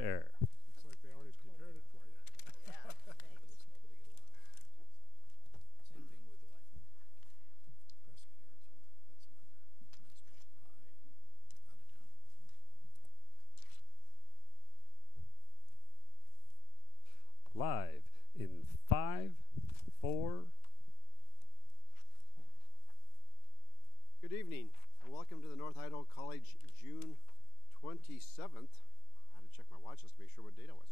air. Looks like they already prepared it for you. Yeah, thanks. Same thing with like Prescott, Arizona. That's another nice truck high out of town. Live in 5, 4. Good evening and welcome to the North Idaho College June 27th. I had to check my watch just to make sure what date it was.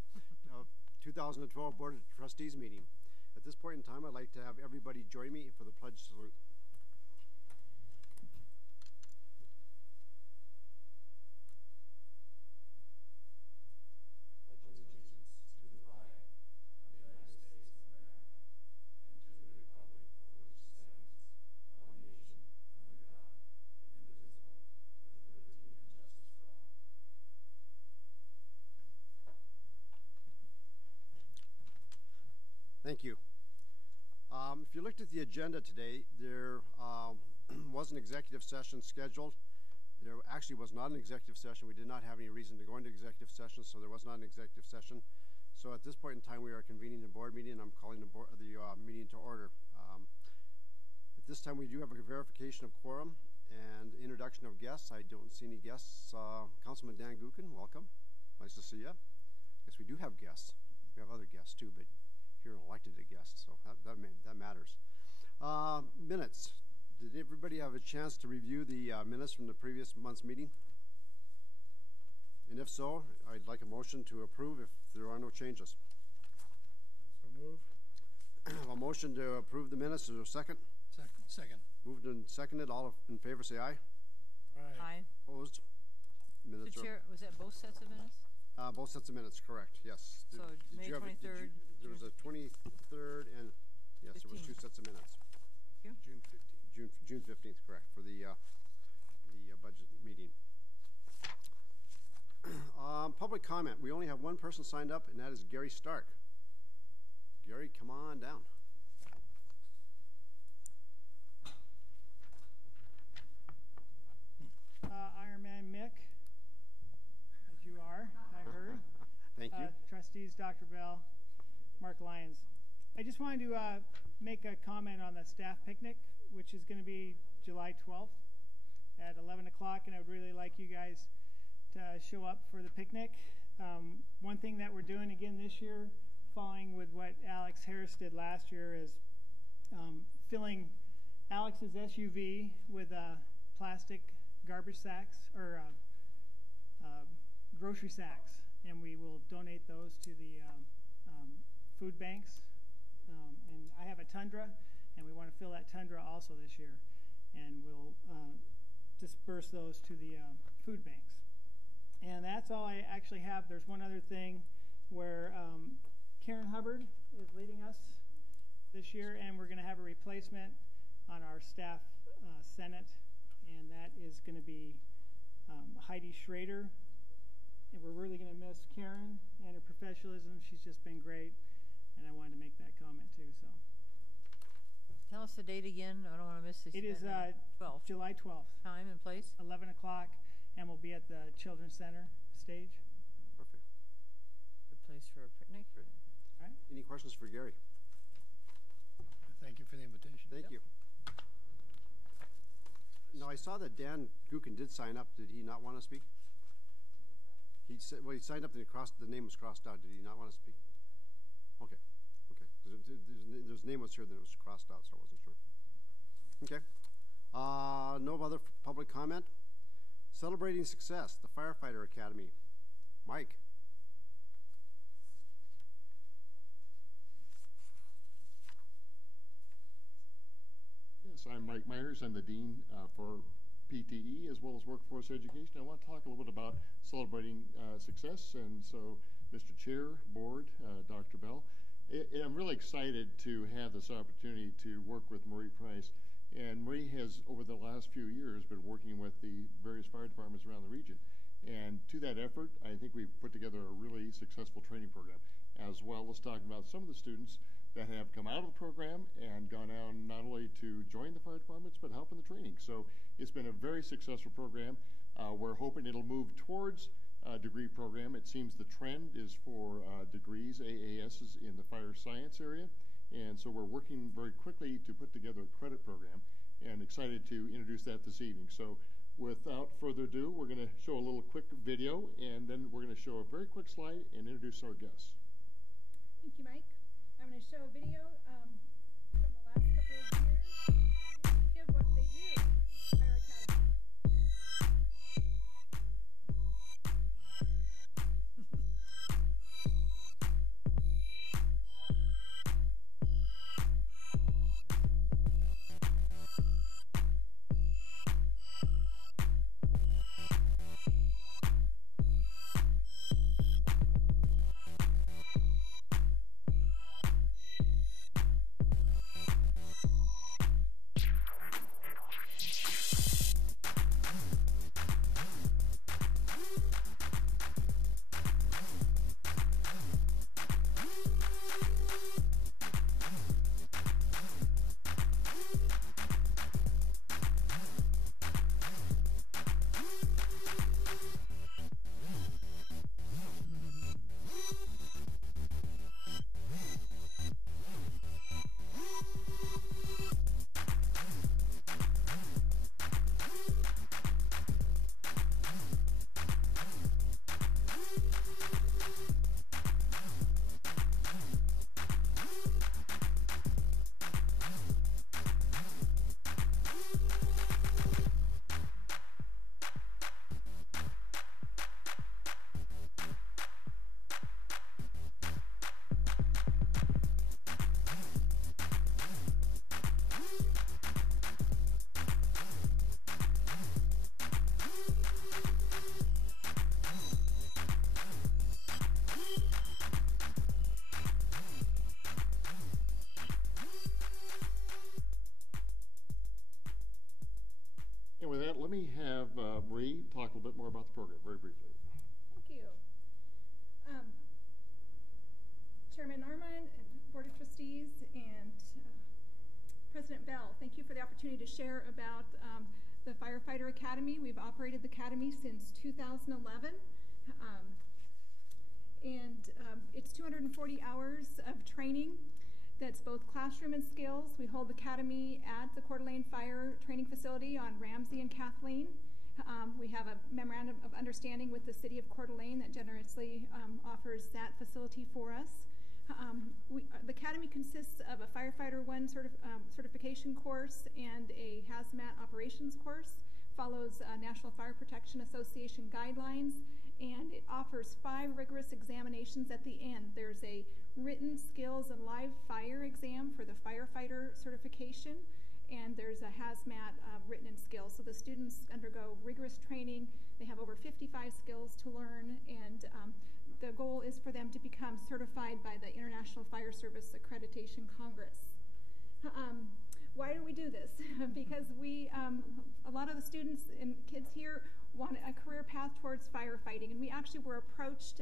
2012 Board of Trustees meeting. At this point in time, I'd like to have everybody join me for the pledge salute. Thank you. If you looked at the agenda today, there was an executive session scheduled. There actually was not an executive session. We did not have any reason to go into executive session, so there was not an executive session. So at this point in time, we are convening a board meeting, and I'm calling the meeting to order. At this time, we do have a verification of quorum and introduction of guests. I don't see any guests. Councilman Dan Gukin, welcome. Nice to see you. Yes, we do have guests. We have other guests too, but you're elected a guest, so that matters. Minutes. Did everybody have a chance to review the minutes from the previous month's meeting? And if so, I'd like a motion to approve if there are no changes. So move. A motion to approve the minutes. Is there a second? Second. Moved and seconded. All in favor say aye. Aye. Opposed? Minutes Mr. Chair, was that both sets of minutes? both sets of minutes, correct, yes. So May 23rd. There was a 23rd and, yes, 15th. there was 2 sets of minutes. Thank you. June 15th. June 15th, correct, for the budget meeting. Public comment. We only have one person signed up, and that is Gary Stark. Gary, come on down. Ironman Mick, as you are, I heard. Thank you. Trustees, Dr. Bell, Mark Lyons. I just wanted to make a comment on the staff picnic, which is going to be July 12th at 11 o'clock, and I would really like you guys to show up for the picnic. One thing that we're doing again this year, following with what Alex Harris did last year, is filling Alex's SUV with plastic garbage sacks or grocery sacks, and we will donate those to the food banks. And I have a Tundra, and we want to fill that Tundra also this year, and we'll disperse those to the food banks. And that's all I actually have. There's one other thing where Karen Hubbard is leading us this year, and we're going to have a replacement on our staff senate, and that is going to be Heidi Schrader. And we're really going to miss Karen and her professionalism. She's just been great, and I wanted to make that comment too. So, Tell us the date again. I don't want to miss this. it is 12th. July 12th, Time and place? 11 o'clock, and we'll be at the Children's Center stage. Perfect. Good place for a picnic. Great. All right. Any questions for Gary? Thank you for the invitation. Thank you. Now, I saw that Dan Gukin did sign up. Did he not want to speak? He said, well, he signed up and the name was crossed out. Did he not want to speak? Okay. Okay. His name was here, then it was crossed out, so I wasn't sure. Okay. No other public comment? Celebrating Success, the Firefighter Academy. Mike. Yes, I'm Mike Myers. I'm the Dean for PTE as well as Workforce Education. I want to talk a little bit about celebrating success. And so, Mr. Chair, Board, Dr. Bell, I'm really excited to have this opportunity to work with Marie Price. And Marie has, over the last few years, been working with the various fire departments around the region. And to that effort, I think we've put together a really successful training program, as well as talking about some of the students that have come out of the program and gone on not only to join the fire departments, but help in the training. So it's been a very successful program. We're hoping it'll move towards degree program. It seems the trend is for degrees, AASs, in the fire science area. And so we're working very quickly to put together a credit program, and excited to introduce that this evening. So without further ado, we're going to show a little quick video, and then we're going to show a very quick slide and introduce our guests. Thank you, Mike. I'm going to show a video from the last couple of years of what they do in the Fire Academy. And with that, let me have Marie talk a little bit more about the program very briefly. Thank you. Chairman Armand, Board of Trustees, and President Bell, thank you for the opportunity to share about the Firefighter Academy. We've operated the Academy since 2011. It's 240 hours of training that's both classroom and skills. We hold the Academy at the Coeur d'Alene Fire Training Facility on Ramsey and Kathleen. We have a memorandum of understanding with the City of Coeur d'Alene that generously offers that facility for us. The Academy consists of a Firefighter 1 certification course and a Hazmat Operations course, follows National Fire Protection Association guidelines, and it offers 5 rigorous examinations at the end. There's a written skills and live fire exam for the firefighter certification, and there's a hazmat written in skills. So the students undergo rigorous training. They have over 55 skills to learn, and the goal is for them to become certified by the International Fire Service Accreditation Congress. Why do we do this? Because a lot of the students and kids here want a career path towards firefighting, and we actually were approached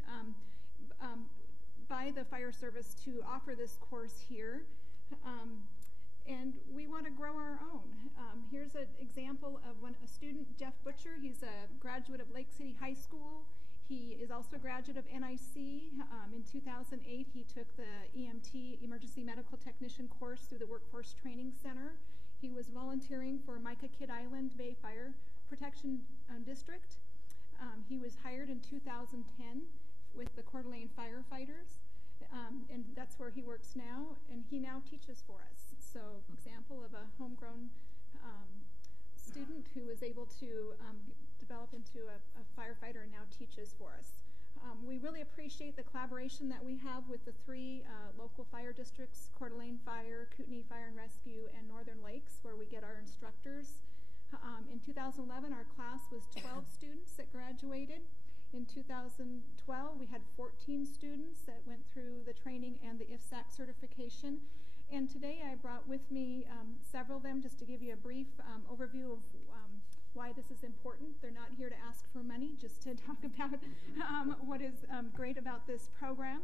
by the fire service to offer this course here, and we want to grow our own. Here's an example of a student, Jeff Butcher. He's a graduate of Lake City High School. He is also a graduate of NIC. In 2008, he took the EMT, Emergency Medical Technician course through the Workforce Training Center. He was volunteering for Mica Kid Island Bay Fire Protection District. He was hired in 2010 with the Coeur d'Alene firefighters, and that's where he works now, and he now teaches for us. So, example of a homegrown student who was able to develop into a firefighter and now teaches for us. We really appreciate the collaboration that we have with the 3 local fire districts, Coeur d'Alene Fire, Kootenai Fire and Rescue, and Northern Lakes, where we get our instructors. In 2011, our class was 12 students that graduated. In 2012, we had 14 students that went through the training and the IFSAC certification. And today I brought with me several of them just to give you a brief overview of why this is important. They're not here to ask for money, just to talk about what is great about this program.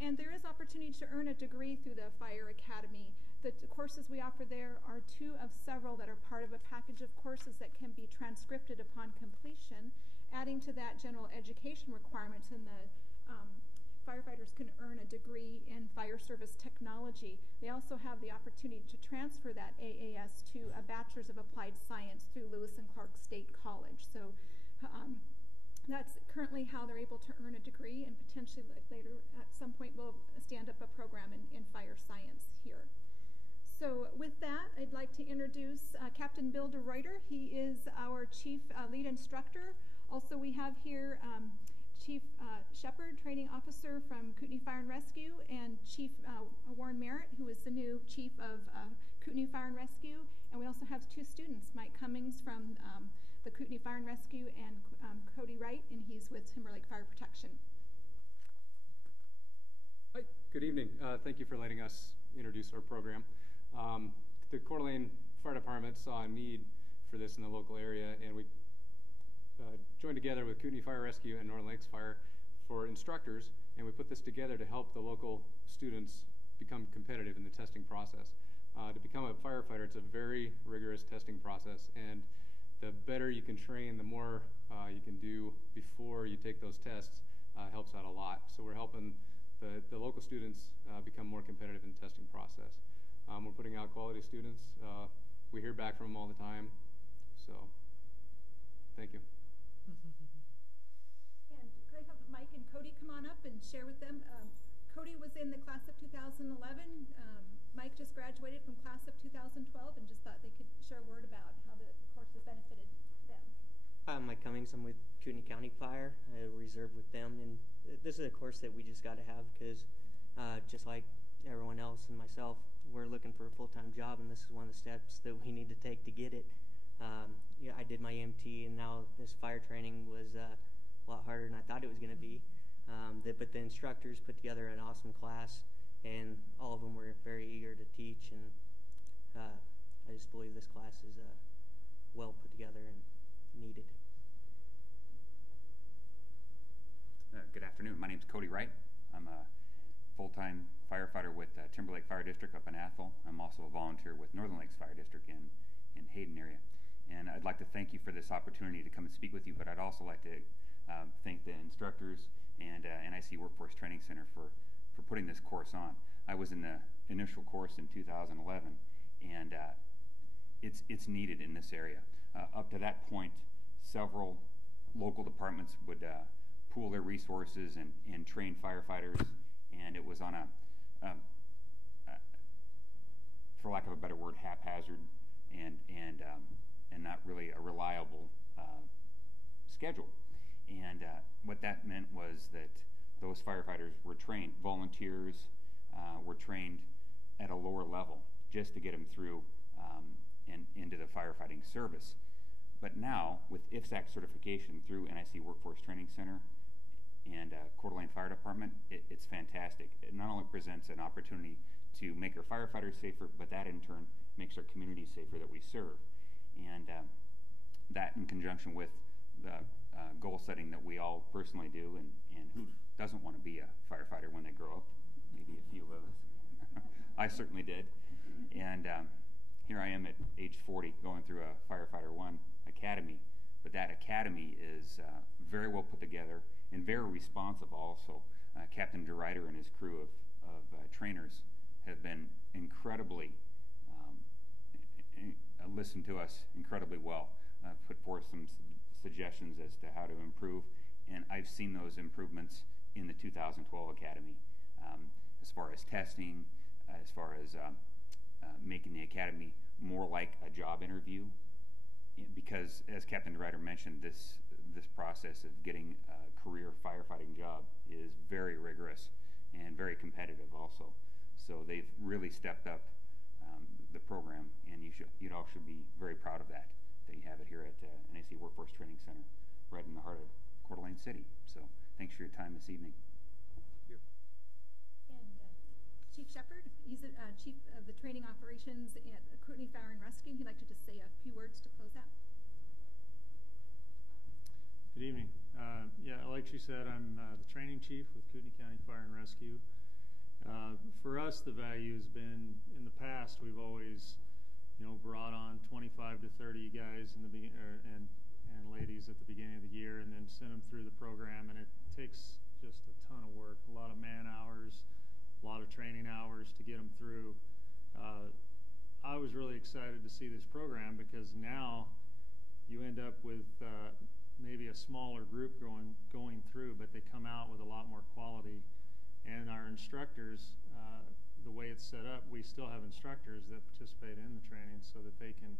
And there is opportunity to earn a degree through the Fire Academy. The courses we offer there are 2 of several that are part of a package of courses that can be transcripted upon completion adding to that general education requirements, and the firefighters can earn a degree in fire service technology. They also have the opportunity to transfer that AAS to a Bachelor's of Applied Science through Lewis and Clark State College. So that's currently how they're able to earn a degree, and potentially later at some point we'll stand up a program in fire science here. So with that, I'd like to introduce Captain Bill DeReuter. He is our chief lead instructor. Also, we have here Chief Shepard, training officer from Kootenai Fire and Rescue, and Chief Warren Merritt, who is the new chief of Kootenai Fire and Rescue. And we also have 2 students, Mike Cummings from the Kootenai Fire and Rescue, and Cody Wright, and he's with Timberlake Fire Protection. Hi, good evening. Thank you for letting us introduce our program. The Coeur d'Alene Fire Department saw a need for this in the local area, and we joined together with Kootenai Fire Rescue and Northern Lakes Fire for instructors, and we put this together to help the local students become competitive in the testing process. To become a firefighter, it's a very rigorous testing process, and the better you can train, the more you can do before you take those tests helps out a lot. So we're helping the local students become more competitive in the testing process. We're putting out quality students. We hear back from them all the time, so thank you. And could I have Mike and Cody come on up and share with them? Cody was in the class of 2011. Mike just graduated from class of 2012, and just thought they could share a word about how the course has benefited them. I'm Mike Cummings. I'm with Kootenai County Fire. I reserve with them, and this is a course that we just got to have because just like everyone else and myself, we're looking for a full-time job, and this is one of the steps that we need to take to get it. Yeah, I did my EMT, and now this fire training was a lot harder than I thought it was going to be. But the instructors put together an awesome class, and all of them were very eager to teach, and I just believe this class is well put together and needed. Good afternoon. My name is Cody Wright. I'm a full-time firefighter with Timberlake Fire District up in Athol. I'm also a volunteer with Northern Lakes Fire District in Hayden area. And I'd like to thank you for this opportunity to come and speak with you, but I'd also like to thank the instructors and NIC Workforce Training Center for putting this course on. I was in the initial course in 2011, and it's needed in this area. Up to that point, several local departments would pool their resources and train firefighters, and it was on a, for lack of a better word, haphazard and not really a reliable schedule. And what that meant was that those firefighters were trained, volunteers were trained at a lower level just to get them through and into the firefighting service. But now, with IFSAC certification through NIC Workforce Training Center and Coeur d'Alene Fire Department, it's fantastic. It not only presents an opportunity to make our firefighters safer, but that in turn makes our communities safer that we serve. And that in conjunction with the goal setting that we all personally do, and who doesn't want to be a firefighter when they grow up? Maybe a few of us. I certainly did. And here I am at age 40 going through a Firefighter 1 academy. But that academy is very well put together and very responsive also. Captain DeReuter and his crew of trainers have been incredibly, listened to us incredibly well, put forth some suggestions as to how to improve, and I've seen those improvements in the 2012 academy, as far as testing, as far as making the academy more like a job interview, because as Captain DeReuter mentioned, this process of getting a career firefighting job is very rigorous and very competitive also. So they've really stepped up the program, and you all should be very proud of that you have it here at NIC Workforce Training Center, right in the heart of Coeur d'Alene City. So thanks for your time this evening. Thank you. And Chief Shepard, he's Chief of the Training Operations at Kootenai Fire and Rescue. He'd like to just say a few words to close out. Good evening. Yeah, like she said, I'm the training chief with Kootenai County Fire and Rescue. For us, the value has been, in the past, we've always, brought on 25 to 30 guys in the and ladies at the beginning of the year, and then send them through the program, and it takes just a ton of work, a lot of man hours, a lot of training hours to get them through. I was really excited to see this program because now you end up with maybe a smaller group going through, but they come out with a lot more quality. And our instructors, the way it's set up, we still have instructors that participate in the training so that they can,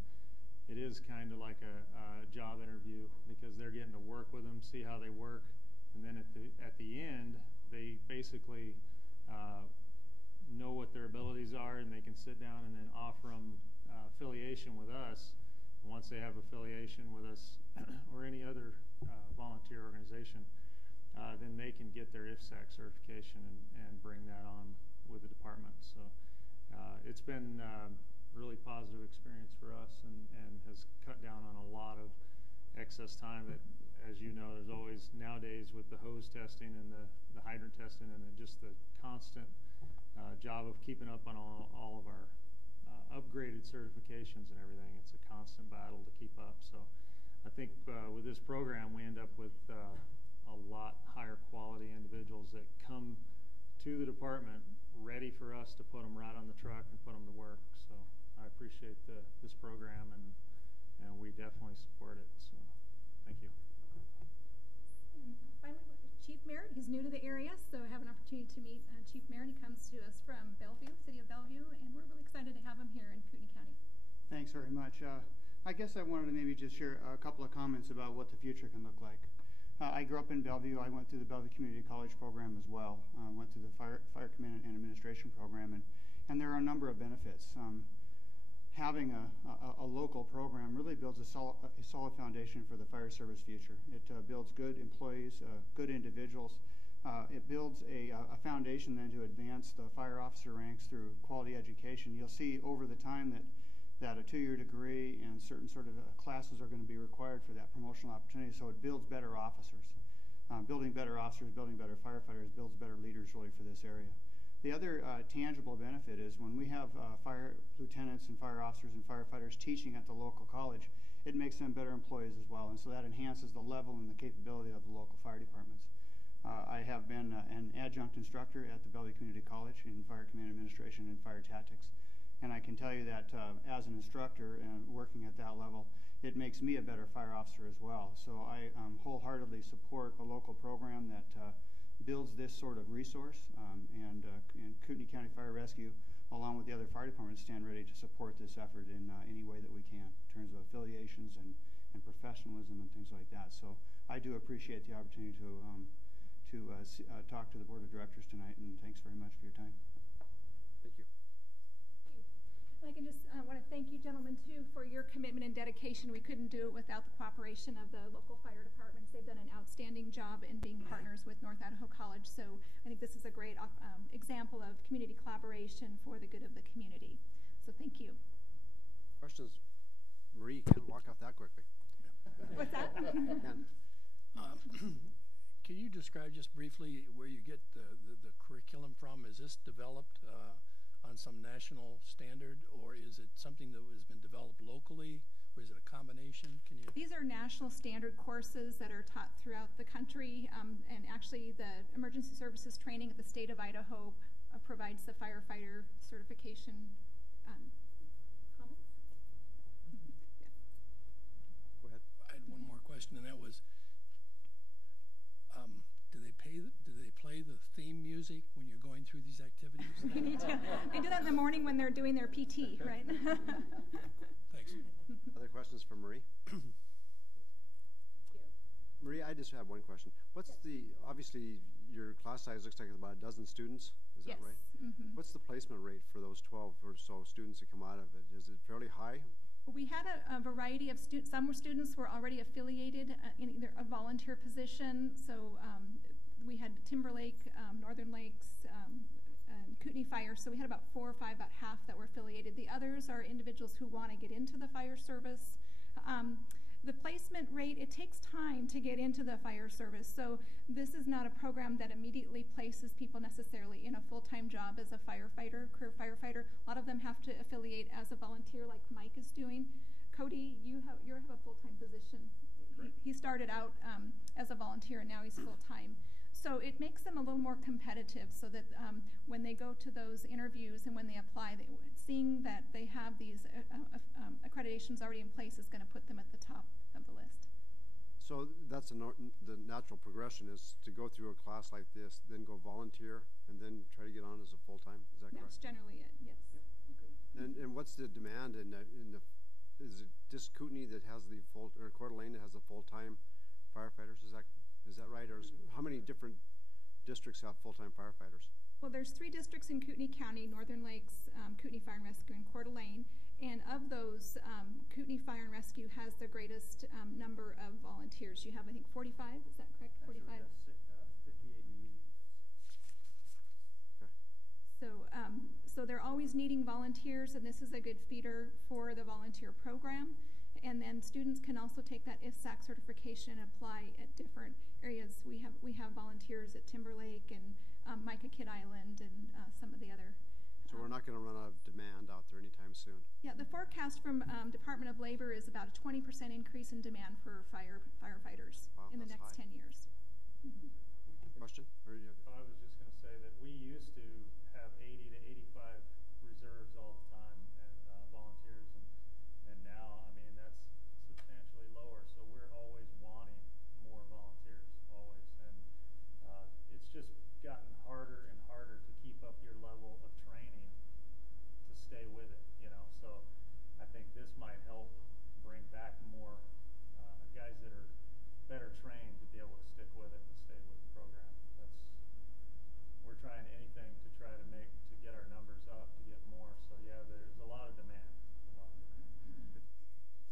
it is kind of like a job interview because they're getting to work with them, see how they work, and then at the end, they basically know what their abilities are, and they can sit down and then offer them affiliation with us. And once they have affiliation with us or any other volunteer organization, then they can get their IFSAC certification and bring that on with the department. So it's been a really positive experience for us and has cut down on a lot of excess time that, as you know, there's always nowadays with the hose testing and the hydrant testing and just the constant job of keeping up on all of our upgraded certifications and everything. It's a constant battle to keep up. So I think with this program, we end up with a lot higher quality individuals that come to the department ready for us to put them right on the truck and put them to work. So I appreciate this program, and we definitely support it. So thank you. And finally, Chief Merritt. He's new to the area, so I have an opportunity to meet Chief Merritt. He comes to us from Bellevue, City of Bellevue, and we're really excited to have him here in Kootenai County. Thanks very much. I guess I wanted to maybe just share a couple of comments about what the future can look like. I grew up in Bellevue. I went through the Bellevue Community College program as well. Went through the Fire Command and Administration program, and there are a number of benefits. Having a local program really builds a solid foundation for the fire service future. It builds good employees, good individuals. It builds a foundation then to advance the fire officer ranks through quality education. You'll see over the time that a 2-year degree and certain sort of classes are going to be required for that promotional opportunity, so it builds better officers. Building better officers, building better firefighters, builds better leaders really for this area. The other tangible benefit is when we have fire lieutenants and fire officers and firefighters teaching at the local college, it makes them better employees as well, and so that enhances the level and the capability of the local fire departments. I have been an adjunct instructor at the Bellevue Community College in Fire Command Administration and Fire Tactics, and I can tell you that as an instructor and working at that level, it makes me a better fire officer as well. So I wholeheartedly support a local program that builds this sort of resource, and Kootenai County Fire Rescue, along with the other fire departments, stand ready to support this effort in any way that we can in terms of affiliations and professionalism and things like that. So I do appreciate the opportunity to talk to the Board of Directors tonight, and thanks very much for your time. Thank you. Thank you. I can just want to thank you, gentlemen, too, for your commitment and dedication. We couldn't do it without the cooperation of the local fire departments. They've done an outstanding job in being partners with North Idaho College. So I think this is a great example of community collaboration for the good of the community. So thank you. Questions? Marie, you can't walk off that quickly. What's that? Can you describe just briefly where you get the curriculum from? Is this developed on some national standard, or is it something that has been developed locally, or is it a combination? Can you? These are national standard courses that are taught throughout the country, and actually the emergency services training at the state of Idaho provides the firefighter certification. Comments? Yeah. Go ahead. I had one more question, and that was, do they play the theme music when you're going through these activities? They need to. They do that in the morning when they're doing their PT, right? Thanks. Other questions for Marie? Thank you. Marie, I just have one question. What's obviously your class size looks like it's about a dozen students, is that right? Mm-hmm. What's the placement rate for those 12 or so students that come out of it? Is it fairly high? We had a variety of students. Some students were already affiliated in either a volunteer position. So we had Timberlake, Northern Lakes, Kootenai Fire. So we had about 4 or 5, about half that were affiliated. The others are individuals who want to get into the fire service. The placement rate, it takes time to get into the fire service. So this is not a program that immediately places people necessarily in a full-time job as a firefighter, career firefighter. A lot of them have to affiliate as a volunteer like Mike is doing. Cody, you have a full-time position. He started out as a volunteer, and now he's full-time. So it makes them a little more competitive, so that when they go to those interviews and when they apply, seeing that they have these accreditations already in place is going to put them at the top of the list. So that's the natural progression is to go through a class like this, then go volunteer, and then try to get on as a full-time. Is that correct? That's generally it, yes. And what's the demand in the is it just Kootenai that has the full, or Coeur d'Alene that has the full-time firefighters? Is that right? Or how many different districts have full-time firefighters? Well, there's 3 districts in Kootenai County: Northern Lakes, Kootenai Fire and Rescue, and Coeur d'Alene. And of those, Kootenai Fire and Rescue has the greatest number of volunteers. You have, I think, 45. Is that correct? 45. Actually, 58 needed. Okay. So they're always needing volunteers, and this is a good feeder for the volunteer program. And then students can also take that IFSAC certification and apply at different areas. We have volunteers at Timberlake and Micah Kidd Island and some of the other. So we're not going to run out of demand out there anytime soon. Yeah, the forecast from Department of Labor is about a 20% increase in demand for firefighters in the next 10 years. Mm-hmm. Question? Or I was just going to say that we used to have 80 to 85 reserves all the time and volunteers, and now, I mean, that's substantially lower. So we're always wanting more volunteers, always, and it's just gotten harder and harder to keep up your level of training to stay with it, you know. So I think this might help bring back more guys that are better trained to be able to stick with it and stay with the program. We're trying anything to try to get our numbers up, to get more. So yeah, there's a lot of demand.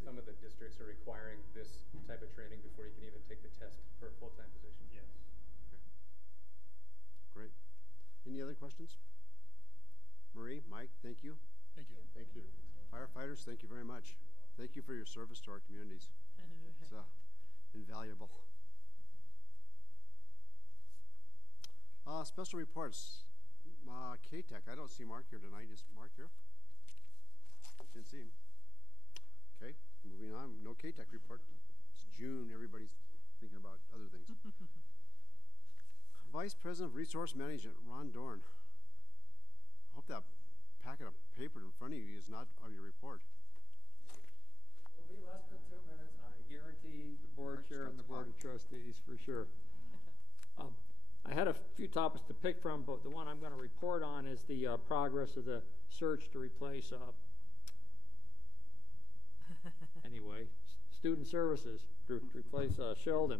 Some of the districts are requiring this type of training before you can even take the test for a full-time position. Yes. Okay. Great. Any other questions? Marie, Mike, thank you. Thank you. Thank you. Firefighters, thank you very much. Thank you for your service to our communities. It's invaluable. Special reports. K-Tech, I don't see Mark here tonight. Is Mark here? Didn't see him. Okay, moving on. No K-Tech report. It's June. Everybody's thinking about other things. Vice President of Resource Management, Ron Dorn. I hope that packet of paper in front of you is not of your report. It will be less than 2 minutes. I guarantee the board chair and the board of trustees for sure. I had a few topics to pick from, but the one I'm going to report on is the progress of the search to replace anyway, student services to replace Sheldon.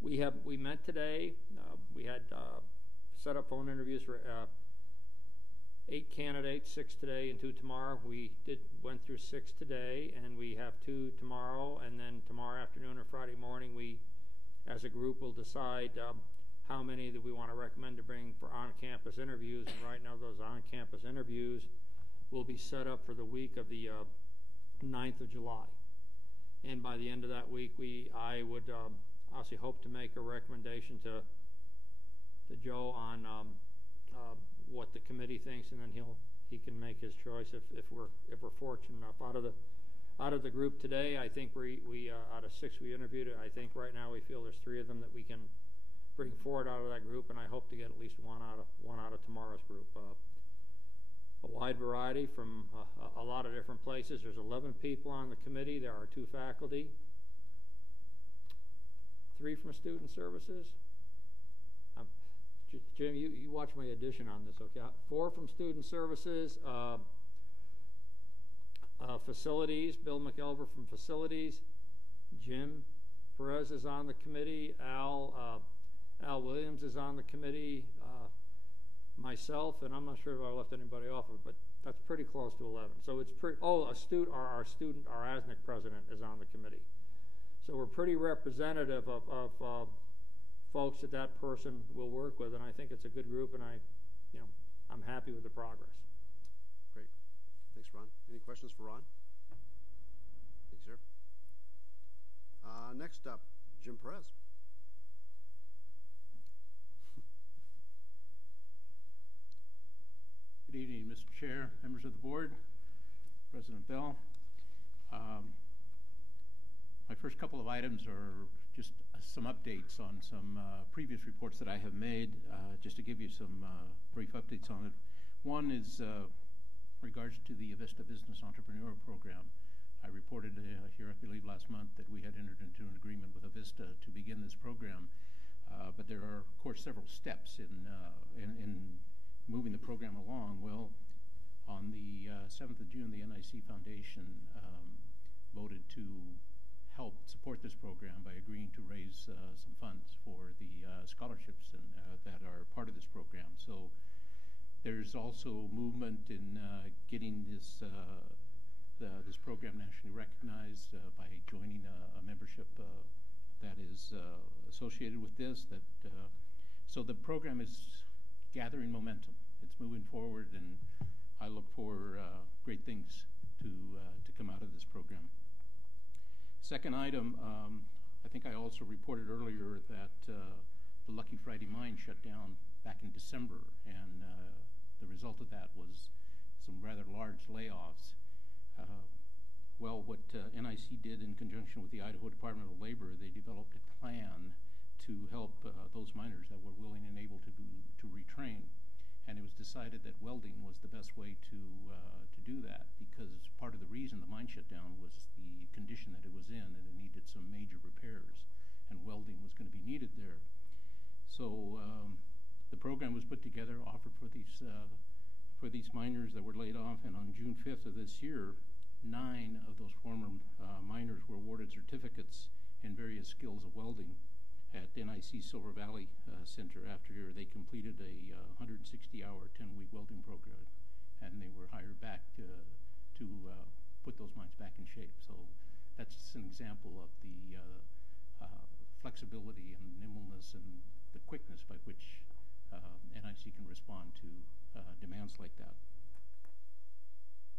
We met today. We had set up phone interviews for 8 candidates, 6 today and 2 tomorrow. We went through 6 today, and we have 2 tomorrow, and then tomorrow afternoon or Friday morning we, as a group, will decide how many that we want to recommend to bring for on-campus interviews. And right now those on-campus interviews will be set up for the week of the 9th of July. And by the end of that week, I would obviously hope to make a recommendation to Joe on what the committee thinks, and then he can make his choice if we're fortunate enough. Out of the group today, I think we out of 6 we interviewed, I think right now we feel there's 3 of them that we can bring forward out of that group, and I hope to get at least one out of tomorrow's group. A wide variety from a lot of different places. There's 11 people on the committee. There are 2 faculty, 3 from student services. Jim, you watch my addition on this, okay? 4 from student services. Facilities, Bill McElver from facilities. Jim Perez is on the committee. Al Williams is on the committee. Myself, and I'm not sure if I left anybody off of it, but that's pretty close to 11. So it's pretty. Oh, our ASNIC president is on the committee. So we're pretty representative of folks that person will work with, and I think it's a good group, and I'm happy with the progress. Great. Thanks, Ron. Any questions for Ron? Thank you, sir. Next up, Jim Perez. Good evening, Mr. Chair, members of the board, President Bell. My first couple of items are just some updates on some previous reports that I have made, just to give you some brief updates on it. One is regards to the Avista Business Entrepreneur Program. I reported here, I believe, last month that we had entered into an agreement with Avista to begin this program. But there are, of course, several steps in moving the program along. Well, on the 7th of June, the NIC Foundation voted to help support this program by agreeing to raise some funds for the scholarships that are part of this program. So there's also movement in getting this this program nationally recognized by joining a membership that is associated with this. So the program is gathering momentum. It's moving forward, and I look for great things to come out of this program. Second item, I think I also reported earlier that the Lucky Friday mine shut down back in December, and the result of that was some rather large layoffs. Well, what NIC did in conjunction with the Idaho Department of Labor, they developed a plan to help those miners that were willing and able to retrain. And it was decided that welding was the best way to do that, because part of the reason the mine shut down was the condition that it was in, and it needed some major repairs, and welding was going to be needed there. So the program was put together, offered for these miners that were laid off, and on June 5th of this year, 9 of those former miners were awarded certificates in various skills of welding at NIC Silver Valley Center after they completed a 160-hour, 10-week welding program, and they were hired back to put those mines back in shape. So that's just an example of the flexibility and nimbleness and the quickness by which NIC can respond to demands like that.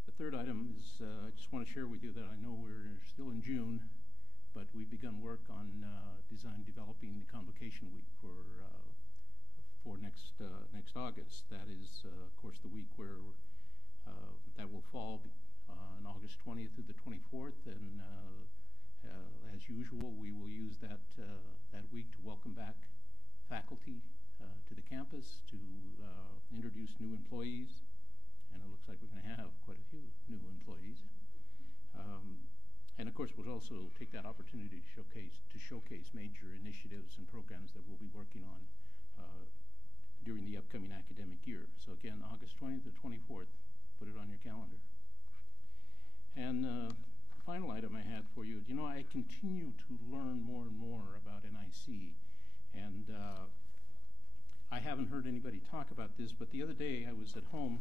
The third item is I just want to share with you that I know we're still in June, but we've begun work on developing the Convocation Week for next August. That is, of course, the week where that will fall on August 20th through the 24th, and as usual, we will use that week to welcome back faculty to the campus, to introduce new employees, and it looks like we're going to have quite a few new employees. And of course, we'll also take that opportunity to showcase major initiatives and programs that we'll be working on during the upcoming academic year. So again, August 20th to 24th, put it on your calendar. And the final item I had for you, I continue to learn more and more about NIC, and I haven't heard anybody talk about this, but the other day I was at home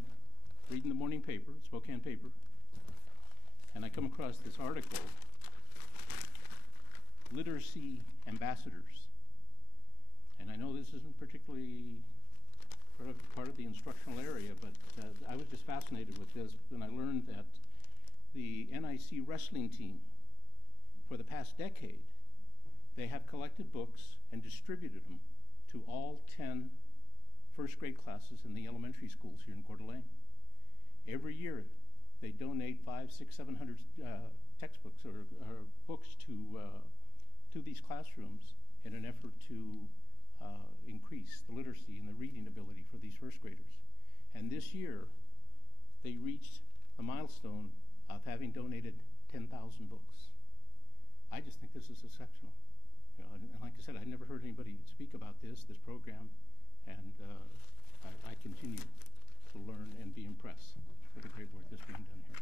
reading the morning paper, Spokane paper, and I come across this article, Literacy Ambassadors. And I know this isn't particularly part of the instructional area, but I was just fascinated with this when I learned that the NIC wrestling team, for the past decade, they have collected books and distributed them to all 10 first grade classes in the elementary schools here in Coeur d'Alene. Every year, they donate 500, 600, 700 textbooks or books to these classrooms in an effort to increase the literacy and the reading ability for these first graders. And this year, they reached a milestone of having donated 10,000 books. I just think this is exceptional. And like I said, I never heard anybody speak about this program, and I continue to learn and be impressed with the great work that's being done here.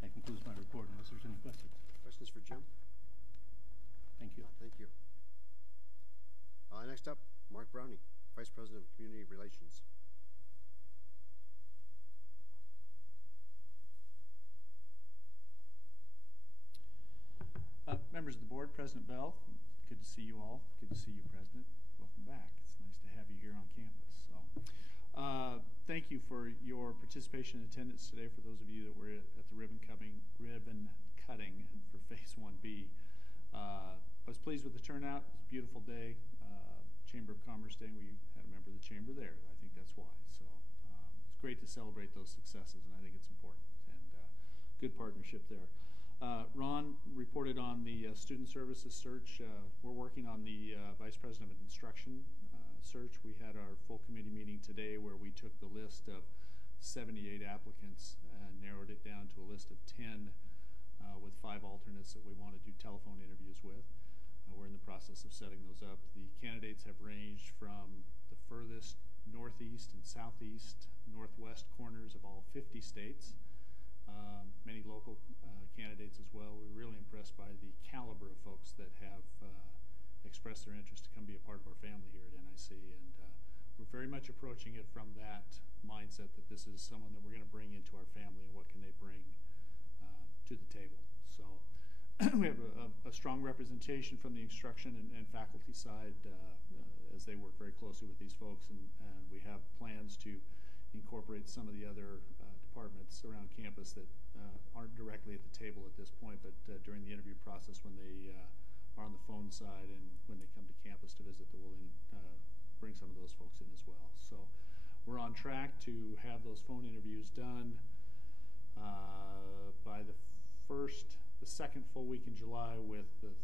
That concludes my report, unless there's any questions. Questions for Jim? Thank you. Thank you. Next up, Mark Browning, Vice President of Community Relations. Members of the board, President Bell, good to see you all. Good to see you, President. Welcome back. It's nice to have you here on campus. So, thank you for your participation and attendance today. For those of you that were at the ribbon cutting for Phase 1B, I was pleased with the turnout. It was a beautiful day. Chamber of Commerce Day. We had a member of the chamber there. I think that's why. So it's great to celebrate those successes, and I think it's important, and good partnership there. Ron reported on the student services search. We're working on the Vice President of Instruction search. We had our full committee meeting today where we took the list of 78 applicants and narrowed it down to a list of 10 with 5 alternates that we want to do telephone interviews with. We're in the process of setting those up. The candidates have ranged from the furthest northeast and southeast, northwest corners of all 50 states. Many local candidates as well. We're really impressed by the caliber of folks that have expressed their interest to come be a part of our family here at NIC, and we're very much approaching it from that mindset that this is someone that we're going to bring into our family and what can they bring to the table. So we have a strong representation from the instruction and faculty side as they work very closely with these folks, and we have plans to incorporate some of the other departments around campus that aren't directly at the table at this point, but during the interview process when they are on the phone side and when they come to campus to visit, that we'll bring some of those folks in as well. So we're on track to have those phone interviews done by the second full week in July, with the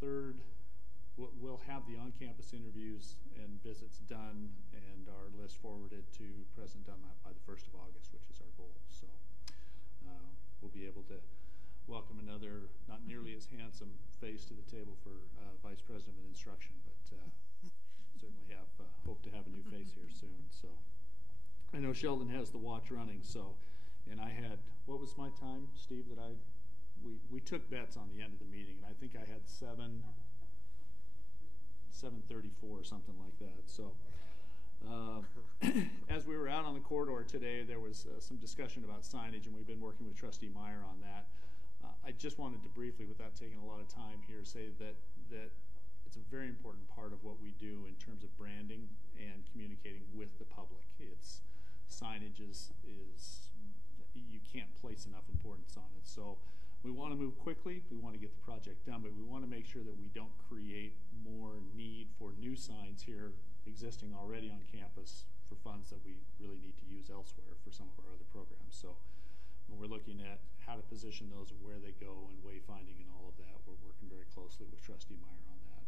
third. We'll have the on-campus interviews and visits done and our list forwarded to President Dunlap by the 1st of August, which is our goal. So we'll be able to welcome another not nearly as handsome face to the table for Vice President of Instruction, but certainly hope to have a new face here soon. So I know Sheldon has the watch running, and I had, what was my time, Steve, that we took bets on the end of the meeting, and I think I had 7:34 or something like that. So as we were out on the corridor today, there was some discussion about signage, and we've been working with Trustee Meyer on that. I just wanted to briefly, without taking a lot of time here, say that it's a very important part of what we do in terms of branding and communicating with the public. Signage is you can't place enough importance on it. So we want to move quickly, we want to get the project done, but we want to make sure that we don't create more need for new signs here existing already on campus for funds that we really need to use elsewhere for some of our other programs. So when we're looking at how to position those and where they go and wayfinding and all of that, we're working very closely with Trustee Meyer on that.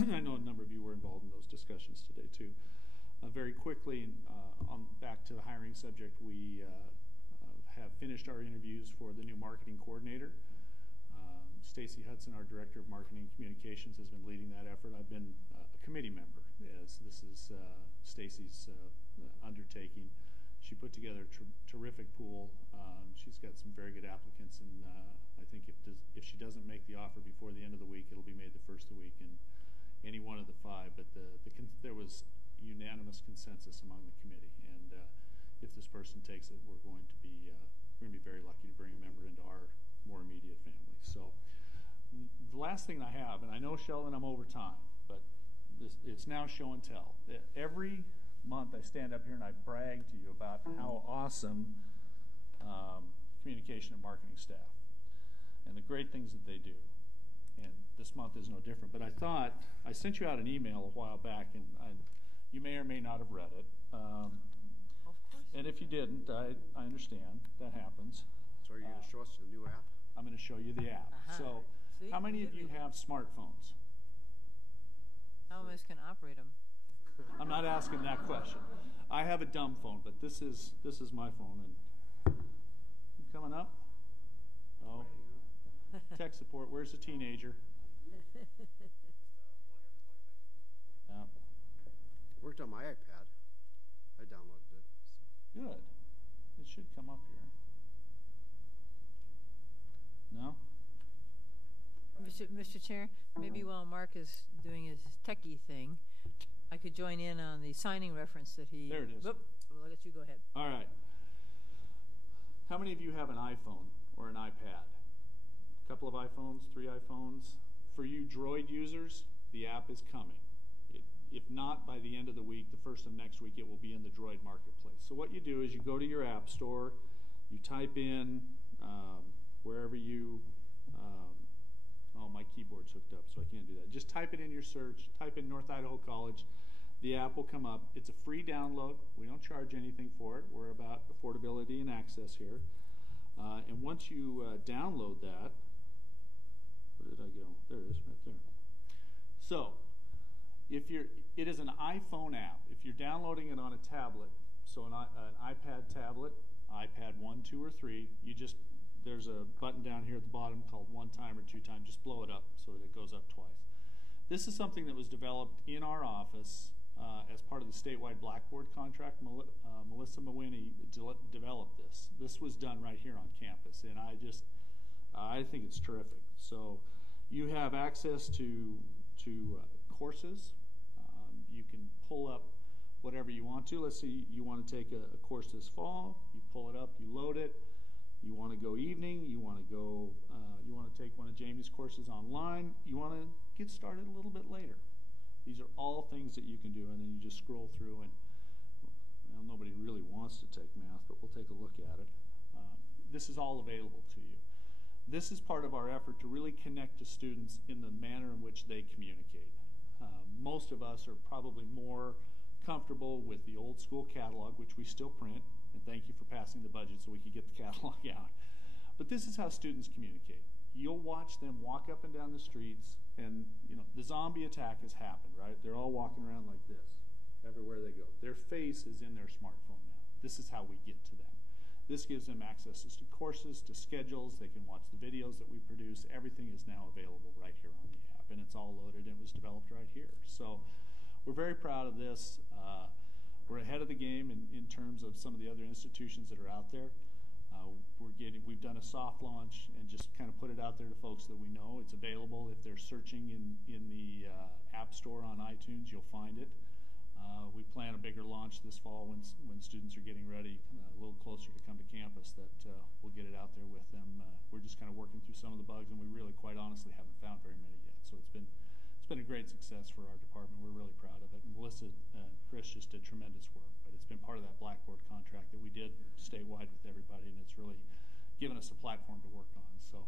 And I know a number of you were involved in those discussions today too. Very quickly, back to the hiring subject, we have finished our interviews for the new marketing coordinator. Stacy Hudson, our Director of Marketing and Communications, has been leading that effort. I've been a committee member, as this is Stacy's undertaking. She put together a terrific pool. She's got some very good applicants, and I think if she doesn't make the offer before the end of the week, it'll be made the first of the week, and any one of the 5. But there was unanimous consensus among the committee, and if this person takes it, we're going to be very lucky to bring a member into our more immediate family. So the last thing I have, and I know, Sheldon, I'm over time, but it's now show and tell. Every month I stand up here and I brag to you about how awesome communication and marketing staff and the great things that they do. And this month is no different. But I thought, I sent you out an email a while back, and you may or may not have read it. And if you didn't, I understand. That happens. So are you going to show us the new app? I'm going to show you the app. So how many of you have smartphones? How of us can operate them? I'm not asking that question. I have a dumb phone, but this is my phone. And coming up? Oh, tech support. Where's the teenager? Worked on my iPad. I downloaded it. So. Good. It should come up here. No? Mr. Chair, maybe while Mark is doing his techie thing, I could join in on the signing reference that he... There it is. Whoop, I'll let you go ahead. All right. How many of you have an iPhone or an iPad? A couple of iPhones, 3 iPhones? For you Droid users, the app is coming. If not by the end of the week, the first of next week, it will be in the Droid marketplace. So what you do is you go to your app store, you type in wherever you, oh, my keyboard's hooked up, so I can't do that. Just type it in your search, type in North Idaho College. The app will come up. It's a free download. We don't charge anything for it. We're about affordability and access here. And once you download that, where did I go? There it is, right there. So, it is an iPhone app. If you're downloading it on a tablet, so an iPad tablet, iPad 1, 2, or 3, there's a button down here at the bottom called 1 time or 2 time. Just blow it up so that it goes up twice. This is something that was developed in our office as part of the statewide Blackboard contract. Melissa Mawini developed this. This was done right here on campus, and I think it's terrific. So you have access to courses. You can pull up whatever you want to. Let's say you want to take a course this fall. You pull it up, you load it. You want to go evening. You want to take one of Jamie's courses online. You want to get started a little bit later. These are all things that you can do, and then you just scroll through, and well, nobody really wants to take math, but we'll take a look at it. This is all available to you. This is part of our effort to really connect to students in the manner in which they communicate. Most of us are probably more comfortable with the old school catalog, which we still print, and thank you for passing the budget so we could get the catalog out. But this is how students communicate. You'll watch them walk up and down the streets, and the zombie attack has happened, right? They're all walking around like this everywhere they go. Their face is in their smartphone now. This is how we get to them. This gives them access to courses, to schedules. They can watch the videos that we produce. Everything is now available right here on the app, and it's all loaded, and it was developed right here. So we're very proud of this. We're ahead of the game in terms of some of the other institutions that are out there. We've done a soft launch and just kind of put it out there to folks that we know. It's available. If they're searching in the App Store on iTunes, you'll find it. We plan a bigger launch this fall when students are getting ready, a little closer to come to campus, that we'll get it out there with them. We're just kind of working through some of the bugs, and we really, quite honestly, haven't found very many yet. So it's been a great success for our department. We're really proud of it. And Melissa and Chris just did tremendous work, but it's been part of that Blackboard contract that we did statewide with everybody, and it's really given us a platform to work on. So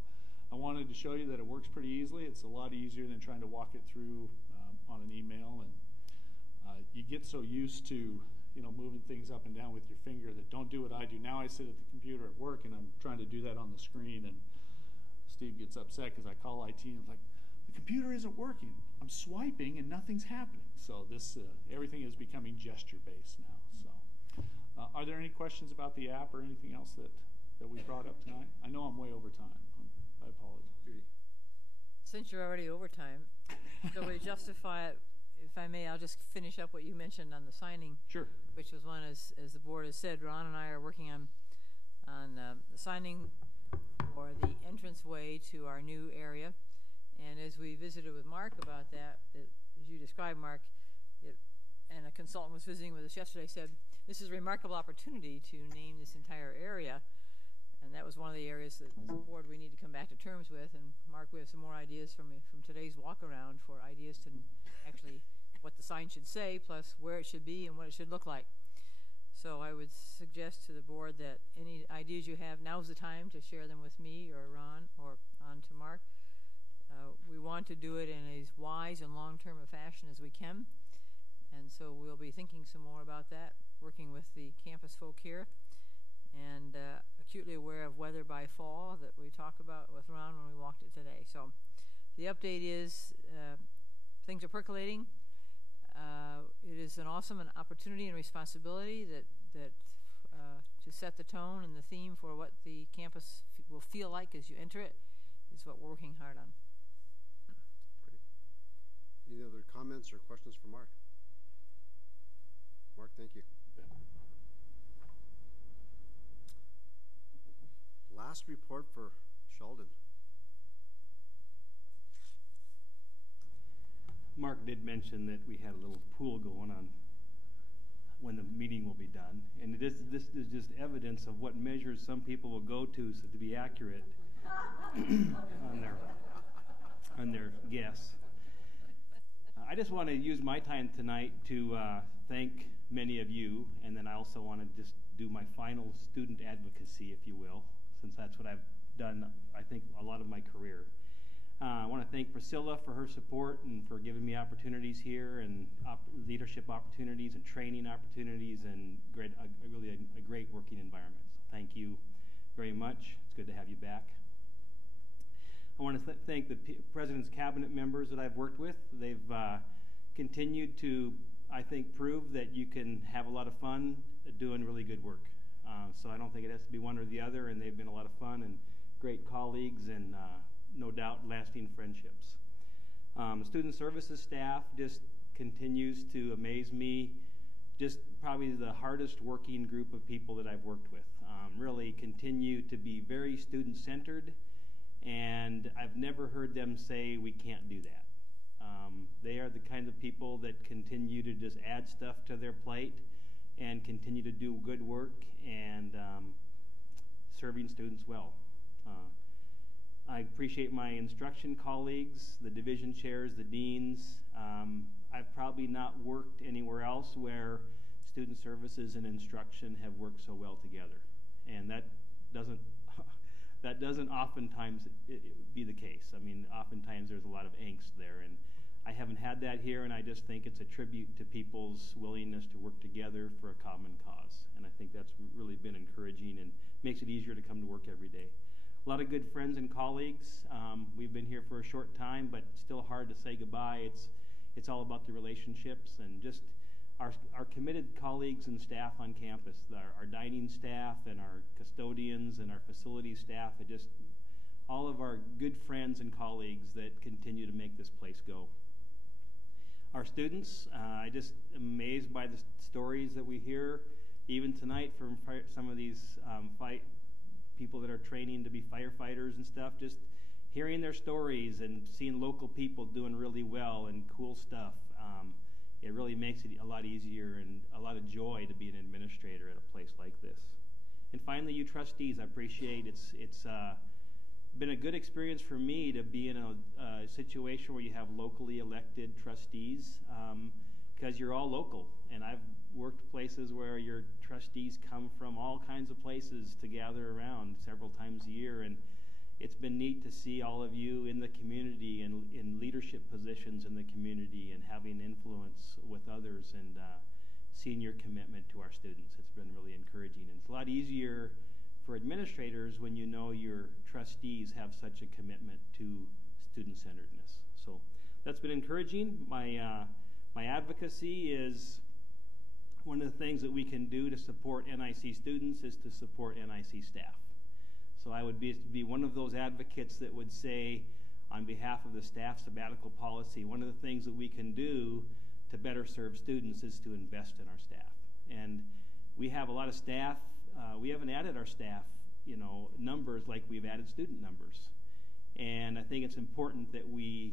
I wanted to show you that it works pretty easily. It's a lot easier than trying to walk it through on an email, and you get so used to moving things up and down with your finger that don't do what I do. Now I sit at the computer at work, and I'm trying to do that on the screen, and Steve gets upset because I call IT and I'm like, the computer isn't working. I'm swiping and nothing's happening. So this everything is becoming gesture-based now. So are there any questions about the app or anything else that we brought up tonight? I know I'm way over time. I apologize. Judy. Since you're already over time, so we justify it. If I may, I'll just finish up what you mentioned on the signing. Sure. Which was one, as the board has said, Ron and I are working on the signing for the entranceway to our new area. And as we visited with Mark about that, as you described, Mark, and a consultant was visiting with us yesterday, said, this is a remarkable opportunity to name this entire area. And that was one of the areas that as a board we need to come back to terms with. And Mark, we have some more ideas from today's walk around for ideas to actually what the sign should say, plus where it should be and what it should look like. So I would suggest to the board that any ideas you have, now's the time to share them with me or Ron or on to Mark. We want to do it in as wise and long-term a fashion as we can. And so we'll be thinking some more about that, working with the campus folk here, and acutely aware of weather by fall that we talked about with Ron when we walked it today. So the update is things are percolating. It is an awesome opportunity and responsibility that to set the tone and the theme for what the campus will feel like as you enter it is what we're working hard on. Great. Any other comments or questions for Mark? Mark, thank you. Last report for Sheldon. Mark did mention that we had a little pool going on when the meeting will be done, and this is just evidence of what measures some people will go to so to be accurate on their guess. I just want to use my time tonight to thank many of you, and then I also want to just do my final student advocacy, if you will, since that's what I've done, I think, a lot of my career. I want to thank Priscilla for her support and for giving me opportunities here, and leadership opportunities and training opportunities, and really a great working environment. So thank you very much. It's good to have you back. I want to thank the President's Cabinet members that I've worked with. They've continued to, I think, prove that you can have a lot of fun doing really good work. So I don't think it has to be one or the other, and they've been a lot of fun and great colleagues and no doubt lasting friendships. Student services staff just continues to amaze me. Just probably the hardest working group of people that I've worked with. Really continue to be very student-centered, and I've never heard them say we can't do that. They are the kind of people that continue to just add stuff to their plate and continue to do good work and serving students well. I appreciate my instruction colleagues, the division chairs, the deans. I've probably not worked anywhere else where student services and instruction have worked so well together, and that doesn't oftentimes be the case. I mean, oftentimes there's a lot of angst there, and I haven't had that here, and I just think it's a tribute to people's willingness to work together for a common cause, and I think that's really been encouraging and makes it easier to come to work every day. A lot of good friends and colleagues. We've been here for a short time, but still hard to say goodbye. It's all about the relationships and just our committed colleagues and staff on campus, our dining staff and our custodians and our facilities staff, and just all of our good friends and colleagues that continue to make this place go. Our students, I just am amazed by the stories that we hear, even tonight from some of these people that are training to be firefighters and stuff, just hearing their stories and seeing local people doing really well and cool stuff. It really makes it a lot easier and a lot of joy to be an administrator at a place like this. And finally, you trustees, I appreciate it's been a good experience for me to be in a situation where you have locally elected trustees because you're all local. And I've worked places where your trustees come from all kinds of places to gather around several times a year, and it's been neat to see all of you in the community and in leadership positions in the community and having influence with others and seeing your commitment to our students. It's been really encouraging, and it's a lot easier for administrators when you know your trustees have such a commitment to student-centeredness. So that's been encouraging. My advocacy is one of the things that we can do to support NIC students is to support NIC staff. So I would be one of those advocates that would say, on behalf of the staff sabbatical policy, one of the things that we can do to better serve students is to invest in our staff. And we have a lot of staff. We haven't added our staff, numbers like we've added student numbers. And I think it's important that we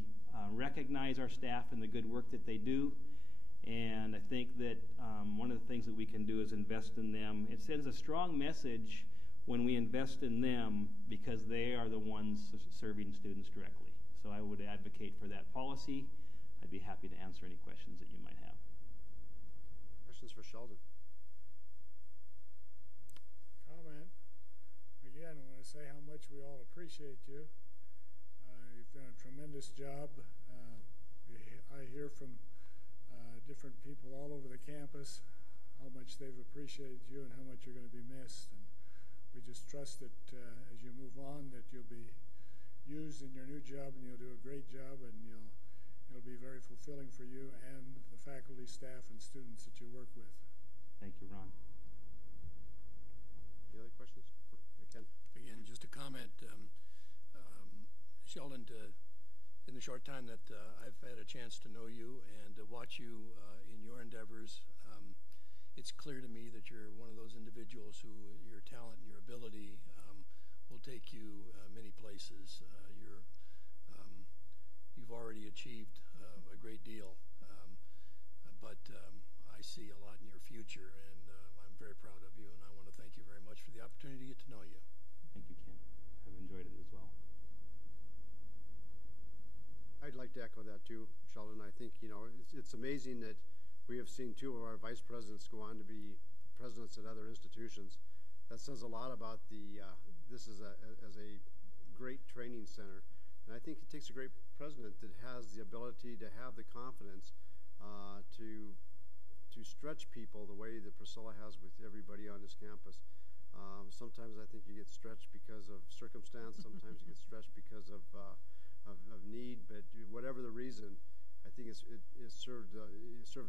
recognize our staff and the good work that they do. And I think that one of the things that we can do is invest in them. It sends a strong message when we invest in them because they are the ones serving students directly. So I would advocate for that policy. I'd be happy to answer any questions that you might have. Questions for Sheldon? Comment. Again, I want to say how much we all appreciate you. You've done a tremendous job. I hear from different people all over the campus how much they've appreciated you and how much you're going to be missed. And we just trust that as you move on that you'll be used in your new job and you'll do a great job, and it'll be very fulfilling for you and the faculty, staff, and students that you work with. Thank you, Ron. Any other questions for Ken? Again, just a comment, Sheldon, in the short time that I've had a chance to know you and to watch you in your endeavors, it's clear to me that you're one of those individuals who your talent and your ability will take you many places. You've already achieved a great deal, but I see a lot in your future, and I'm very proud of you, and I want to thank you very much for the opportunity to get to know you. Thank you, Ken. I've enjoyed it as well. I'd like to echo that too, Sheldon. I think, it's amazing that we have seen two of our vice presidents go on to be presidents at other institutions. That says a lot about this as a great training center. And I think it takes a great president that has the ability to have the confidence to stretch people the way that Priscilla has with everybody on this campus. Sometimes I think you get stretched because of circumstance. Sometimes you get stretched because of need. But whatever the reason, I think it served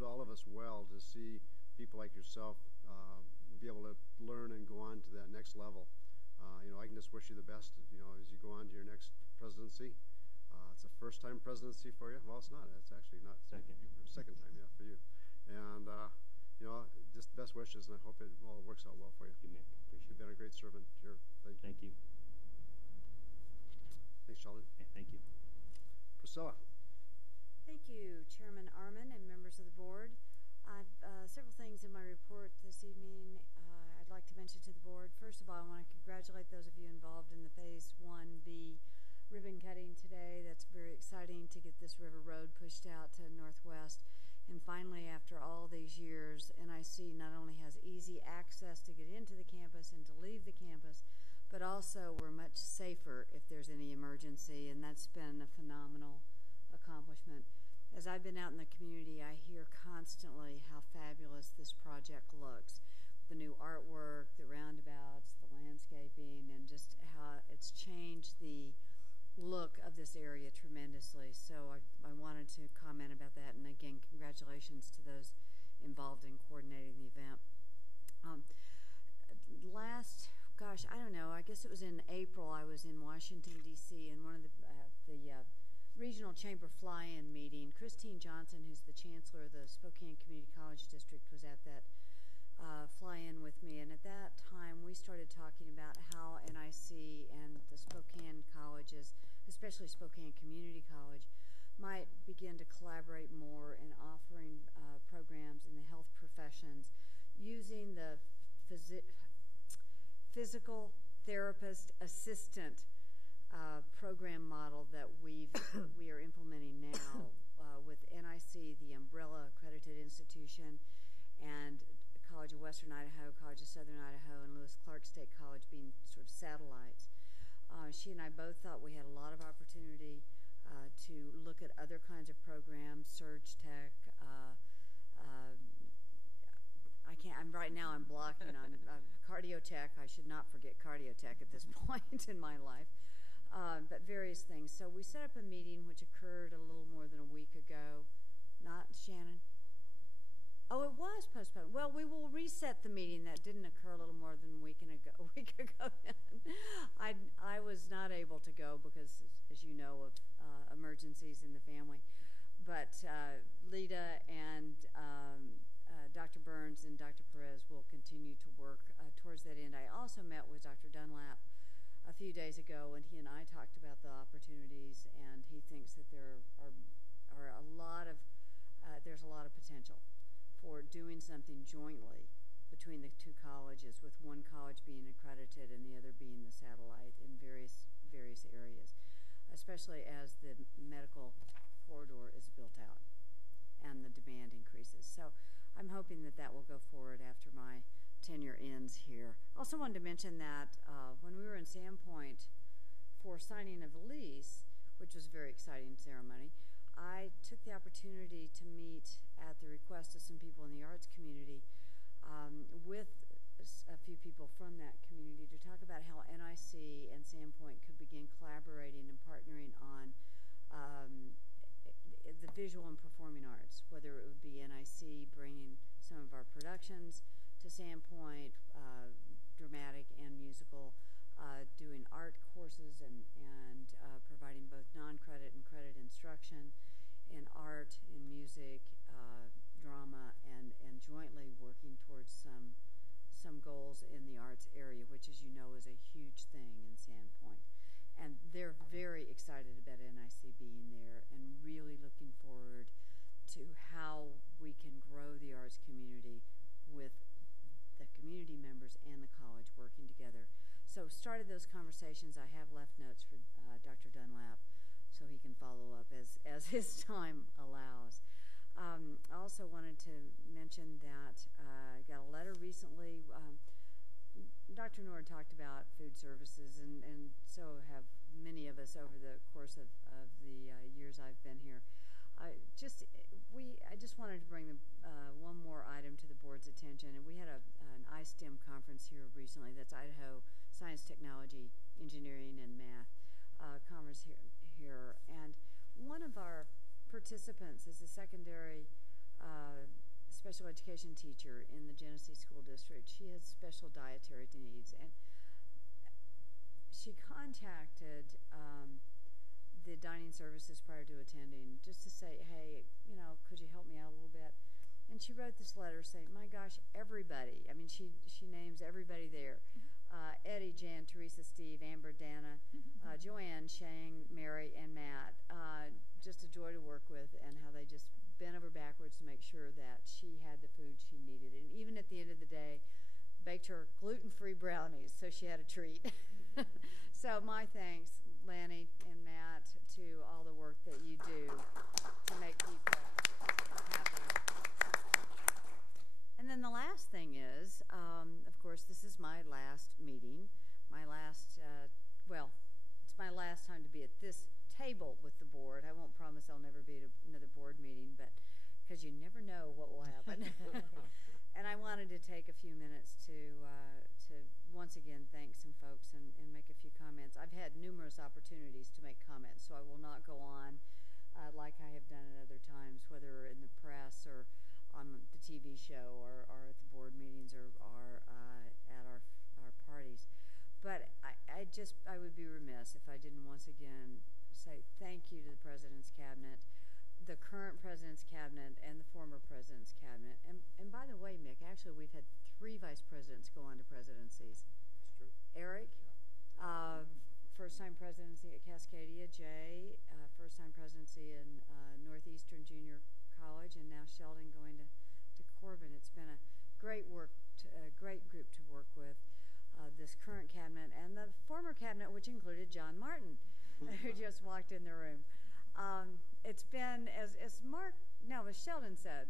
all of us well to see people like yourself be able to learn and go on to that next level. I can just wish you the best. As you go on to your next presidency. It's a first-time presidency for you. Well, it's not. It's actually not. Second time, yeah, for you. And just the best wishes, and I hope it all works out well for you. Thank you, Mick. Appreciate You've been a great servant here. Thank you. Thank you. Thanks, Sheldon. Yeah, thank you. Priscilla. Thank you, Chairman Arman and members of the board. I've several things in my report this evening I'd like to mention to the board. First of all, I want to congratulate those of you involved in the Phase 1B ribbon cutting today. That's very exciting to get this river road pushed out to Northwest. And finally, after all these years, NIC not only has easy access to get into the campus and to leave the campus, but also we're much safer if there's any emergency, and that's been a phenomenal accomplishment. As I've been out in the community, I hear constantly how fabulous this project looks. The new artwork, the roundabouts, the landscaping, and just how it's changed the look of this area tremendously. So I wanted to comment about that, and again, congratulations to those involved in coordinating the event. I don't know, I guess it was in April, I was in Washington, D.C., and one of the regional chamber fly-in meeting. Christine Johnson, who's the chancellor of the Spokane Community College District, was at that fly-in with me, and at that time we started talking about how NIC and the Spokane colleges, especially Spokane Community College, might begin to collaborate more in offering programs in the health professions using the physical therapist assistant program model that we are implementing now with NIC, the umbrella accredited institution, and College of Western Idaho, College of Southern Idaho, and Lewis Clark State College being sort of satellites. She and I both thought we had a lot of opportunity to look at other kinds of programs, surge tech. Right now I'm blocking on cardio tech. I should not forget cardio tech at this point in my life. But various things. So we set up a meeting which occurred a little more than a week ago. Not Shannon? Oh, it was postponed. Well, we will reset the meeting. That didn't occur a little more than a week ago then. I was not able to go because, as you know, of emergencies in the family. But Lita and Dr. Burns and Dr. Perez will continue to work towards that end. I also met with Dr. Dunlap a few days ago, and he and I talked about the opportunities, and he thinks that there are a lot of there's a lot of potential for doing something jointly between the two colleges, with one college being accredited and the other being the satellite in various areas, especially as the medical corridor is built out and the demand increases. So I'm hoping that that will go forward after my tenure ends here. Also wanted to mention that when we were in Sandpoint for signing of the lease, which was a very exciting ceremony, I took the opportunity to meet at the request of some people in the arts community with a few people from that community to talk about how NIC and Sandpoint could begin collaborating and partnering on the visual and performing arts, whether it would be NIC bringing some of our productions to Sandpoint, dramatic and musical, doing art courses and providing both non-credit and credit instruction in art, in music, drama, and jointly working towards some goals in the arts area, which, as you know, is a huge thing in Sandpoint. And they're very excited about NIC being there and really looking forward to how we can grow the arts community with the community members and the college working together. So started those conversations. I have left notes for Dr. Dunlap so he can follow up as his time allows. I also wanted to mention that I got a letter recently. Dr. Nord talked about food services, and so have many of us over the course of the years I've been here. I just wanted to bring one more item to the board's attention, and we had an ISTEM conference here recently. That's science, technology, engineering, and math commerce here. And one of our participants is a secondary special education teacher in the Genesee School District. She has special dietary needs, and she contacted the dining services prior to attending just to say, hey, you know, could you help me out a little bit? And she wrote this letter saying, my gosh, everybody, I mean, she names everybody there. Eddie, Jan, Teresa, Steve, Amber, Dana, Joanne, Shang, Mary, and Matt. Just a joy to work with, and how they just bent over backwards to make sure that she had the food she needed. And even at the end of the day, baked her gluten-free brownies, so she had a treat. So my thanks, Lanny and Matt, to all the work that you do to make people happy. And then the last thing is, of course, this is my last meeting, my last, well, it's my last time to be at this table with the board. I won't promise I'll never be at another board meeting, but because you never know what will happen. And I wanted to take a few minutes to once again thank some folks and make a few comments. I've had numerous opportunities to make comments, so I will not go on like I have done at other times, whether in the press or on the TV show or at the board meetings or at our parties. But I would be remiss if I didn't once again say thank you to the President's Cabinet, the current President's Cabinet, and the former President's Cabinet. And by the way, Mick, actually we've had 3 Vice Presidents go on to presidencies. That's true. Eric, first-time presidency at Cascadia. Jay, first-time presidency in Northeastern Junior College, and now Sheldon going to Corbin. It's been a great great group to work with, this current cabinet and the former cabinet, which included John Martin, who just walked in the room. It's been, as Sheldon said,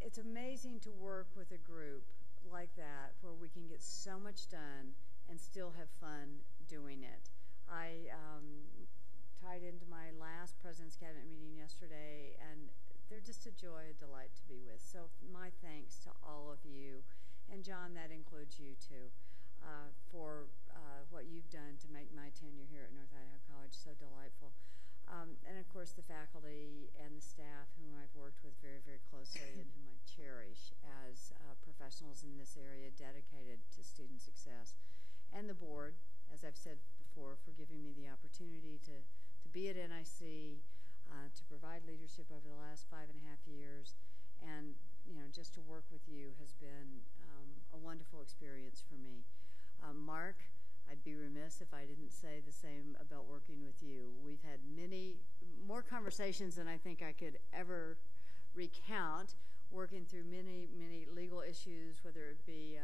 it's amazing to work with a group like that where we can get so much done and still have fun doing it. I tied into my last President's Cabinet meeting yesterday, and they're just a joy, a delight to be with. So my thanks to all of you, and John, that includes you too, for what you've done to make my tenure here at North Idaho College so delightful. And of course the faculty and the staff whom I've worked with very, very closely and whom I cherish as professionals in this area dedicated to student success. And the board, as I've said before, for giving me the opportunity to be at NIC, to provide leadership over the last 5.5 years, and just to work with you has been a wonderful experience for me. Mark, I'd be remiss if I didn't say the same about working with you. We've had many more conversations than I think I could ever recount, working through many, many legal issues, whether it be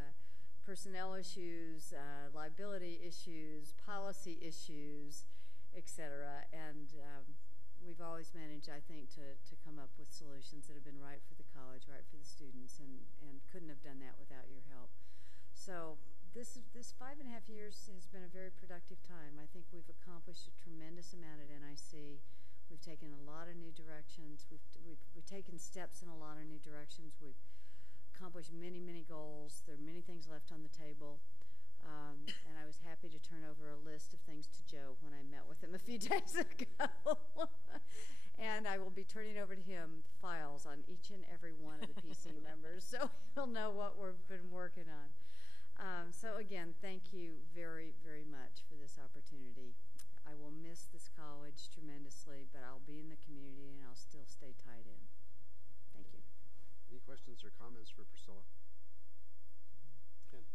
personnel issues, liability issues, policy issues, etc. And we've always managed, I think, to come up with solutions that have been right for the college, right for the students, and couldn't have done that without your help. So this 5.5 years has been a very productive time. I think we've accomplished a tremendous amount at NIC. We've taken a lot of new directions. We've taken steps in a lot of new directions. We've accomplished many, many goals. There are many things left on the table. And I was happy to turn over a list of things to Joe when I met with him a few days ago. And I will be turning over to him files on each and every one of the PC members, so he'll know what we've been working on. So again, thank you very, very much for this opportunity. I will miss this college tremendously, but I'll be in the community and I'll still stay tied in. Thank you. Any questions or comments for Priscilla? Ken?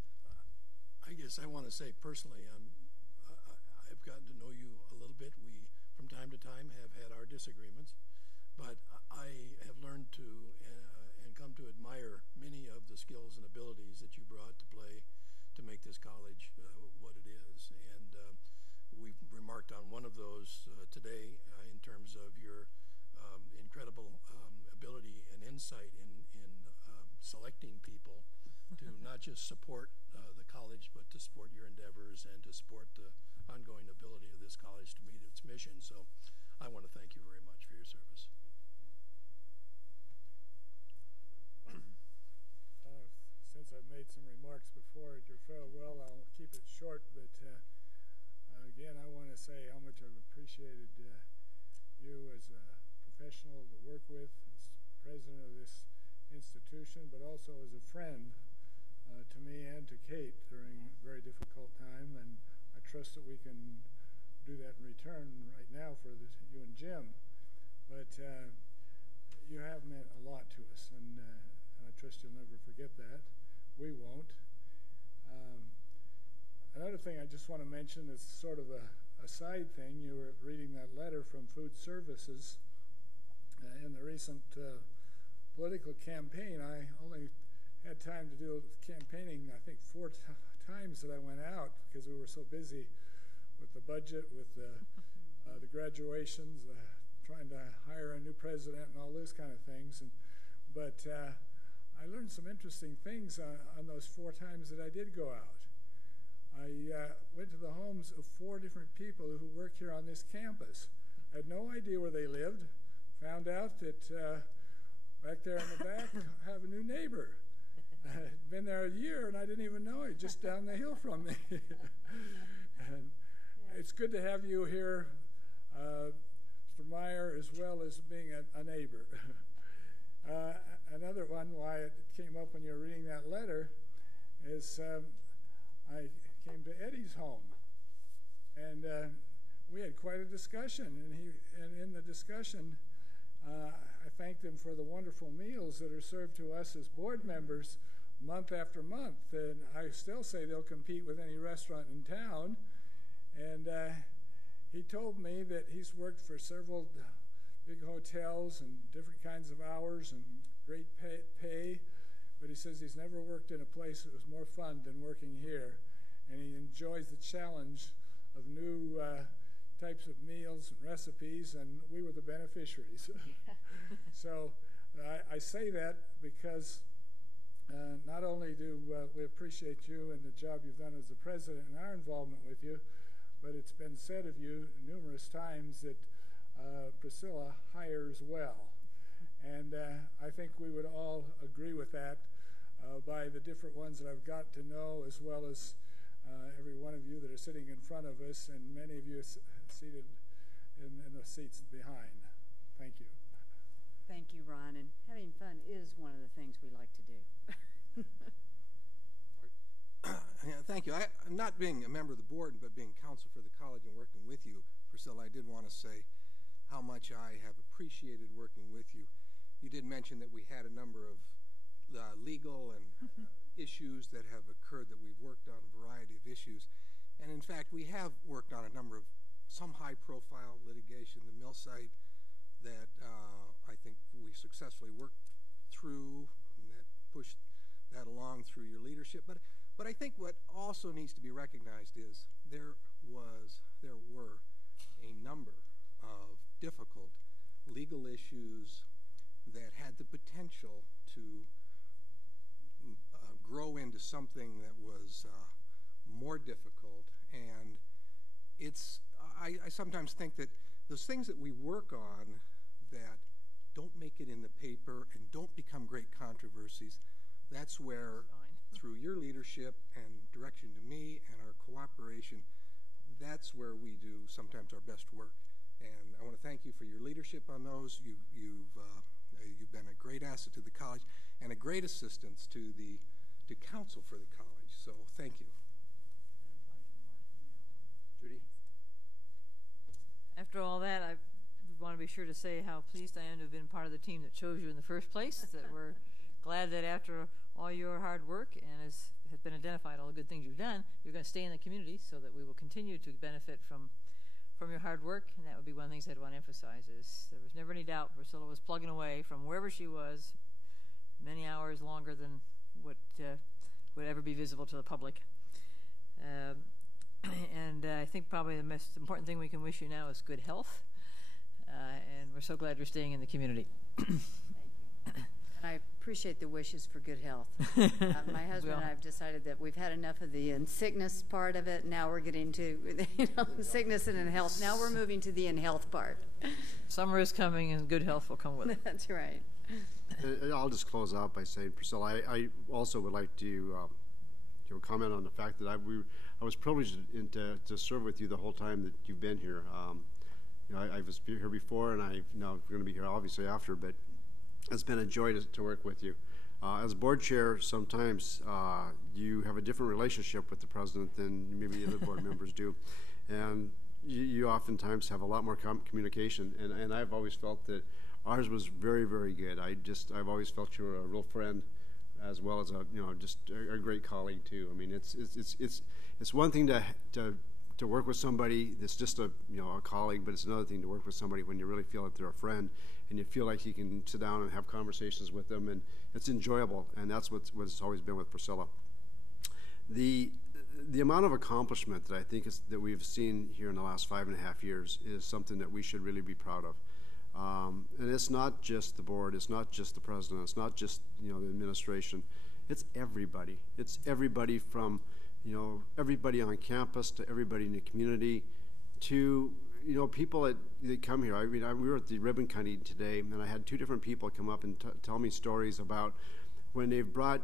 I guess I want to say personally, I've gotten to know you a little bit. We, from time to time, have had our disagreements, but I have learned to and come to admire many of the skills and abilities that you brought to play to make this college what it is. And we've remarked on one of those today in terms of your incredible ability and insight in selecting people to not just support the college, but to support your endeavors and to support the ongoing ability of this college to meet its mission. So I want to thank you very much for your service. Since I've made some remarks remarks before at your farewell. I'll keep it short, but again, I want to say how much I've appreciated you as a professional to work with, as president of this institution, but also as a friend to me and to Kate during a very difficult time, and I trust that we can do that in return right now for you and Jim. But you have meant a lot to us, and I trust you'll never forget that. We won't. Another thing I just want to mention is sort of a side thing. You were reading that letter from Food Services in the recent political campaign. I only had time to do campaigning, I think, 4 times that I went out because we were so busy with the budget, with the graduations, trying to hire a new president and all those kind of things. But I learned some interesting things on those 4 times that I did go out. I went to the homes of 4 different people who work here on this campus. I had no idea where they lived. Found out that back there in the back, I have a new neighbor. I'd been there a year and I didn't even know it, just down the hill from me. And it's good to have you here, Mr. Meyer, as well as being a neighbor. Another one, why it came up when you were reading that letter, is I came to Eddie's home, and we had quite a discussion. And in the discussion, I thanked him for the wonderful meals that are served to us as board members month after month. And I still say they'll compete with any restaurant in town. And he told me that he's worked for several big hotels and different kinds of hours and great pay, but he says he's never worked in a place that was more fun than working here, and he enjoys the challenge of new types of meals and recipes, and we were the beneficiaries. So I say that because not only do we appreciate you and the job you've done as the president and our involvement with you, but it's been said of you numerous times that Priscilla hires well. And I think we would all agree with that by the different ones that I've got to know, as well as every one of you that are sitting in front of us, and many of you seated in the seats behind. Thank you. Thank you, Ron. And having fun is one of the things we like to do. Yeah, thank you. I'm not being a member of the board, but being counsel for the college and working with you, Priscilla, I did want to say how much I have appreciated working with you. You did mention that we had a number of legal and issues that have occurred, that we've worked on a variety of issues. And in fact, we have worked on a number of some high-profile litigation, the mill site that I think we successfully worked through, and that pushed that along through your leadership. But I think what also needs to be recognized is there were a number of difficult legal issues that had the potential to grow into something that was more difficult. And I sometimes think that those things that we work on that don't make it in the paper and don't become great controversies, that's where, through your leadership and direction to me and our cooperation, that's where we do sometimes our best work. And I want to thank you for your leadership on those. You've been a great asset to the college and a great assistance to counsel for the college. So thank you. Judy? After all that, I want to be sure to say how pleased I am to have been part of the team that chose you in the first place, that we're glad that after all your hard work and as has been identified, all the good things you've done, you're going to stay in the community so that we will continue to benefit from your hard work. And that would be one of the things I'd want to emphasize is there was never any doubt Priscilla was plugging away from wherever she was, many hours longer than what would ever be visible to the public. And I think probably the most important thing we can wish you now is good health. And we're so glad you're staying in the community. Thank you. And I appreciate the wishes for good health. My husband and I have decided that we've had enough of the sickness part of it. Now we're getting to sickness and in health. Now we're moving to the in health part. Summer is coming and good health will come with it. That's right. I'll just close out by saying, Priscilla, I also would like to comment on the fact that I was privileged to serve with you the whole time that you've been here. I was here before, and I'm now going to be here obviously after, but it's been a joy to work with you. As board chair, sometimes you have a different relationship with the president than maybe other board members do, and you oftentimes have a lot more communication. And I've always felt that ours was very, very good. I've always felt you were a real friend, as well as just a great colleague too. I mean, it's one thing to work with somebody that's just a colleague, but it's another thing to work with somebody when you really feel that they're a friend and you feel like you can sit down and have conversations with them, and it's enjoyable. And that's what it's always been with Priscilla. The amount of accomplishment that I think that we've seen here in the last 5.5 years is something that we should really be proud of. And it's not just the board, it's not just the president, it's not just the administration, it's everybody. It's everybody from everybody on campus to everybody in the community to people that come here. I mean, we were at the ribbon cutting today, and I had 2 different people come up and tell me stories about when they've brought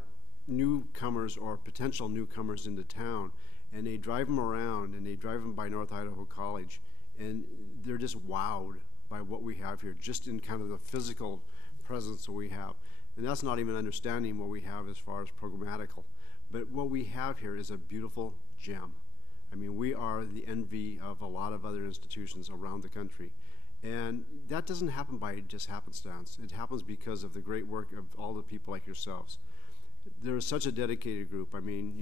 newcomers or potential newcomers into town, and they drive them around and they drive them by North Idaho College, and they're just wowed by what we have here, just in kind of the physical presence that we have. And that's not even understanding what we have as far as programmatical. But what we have here is a beautiful gem. I mean, we are the envy of a lot of other institutions around the country. And that doesn't happen by just happenstance. It happens because of the great work of all the people like yourselves. There is such a dedicated group. I mean,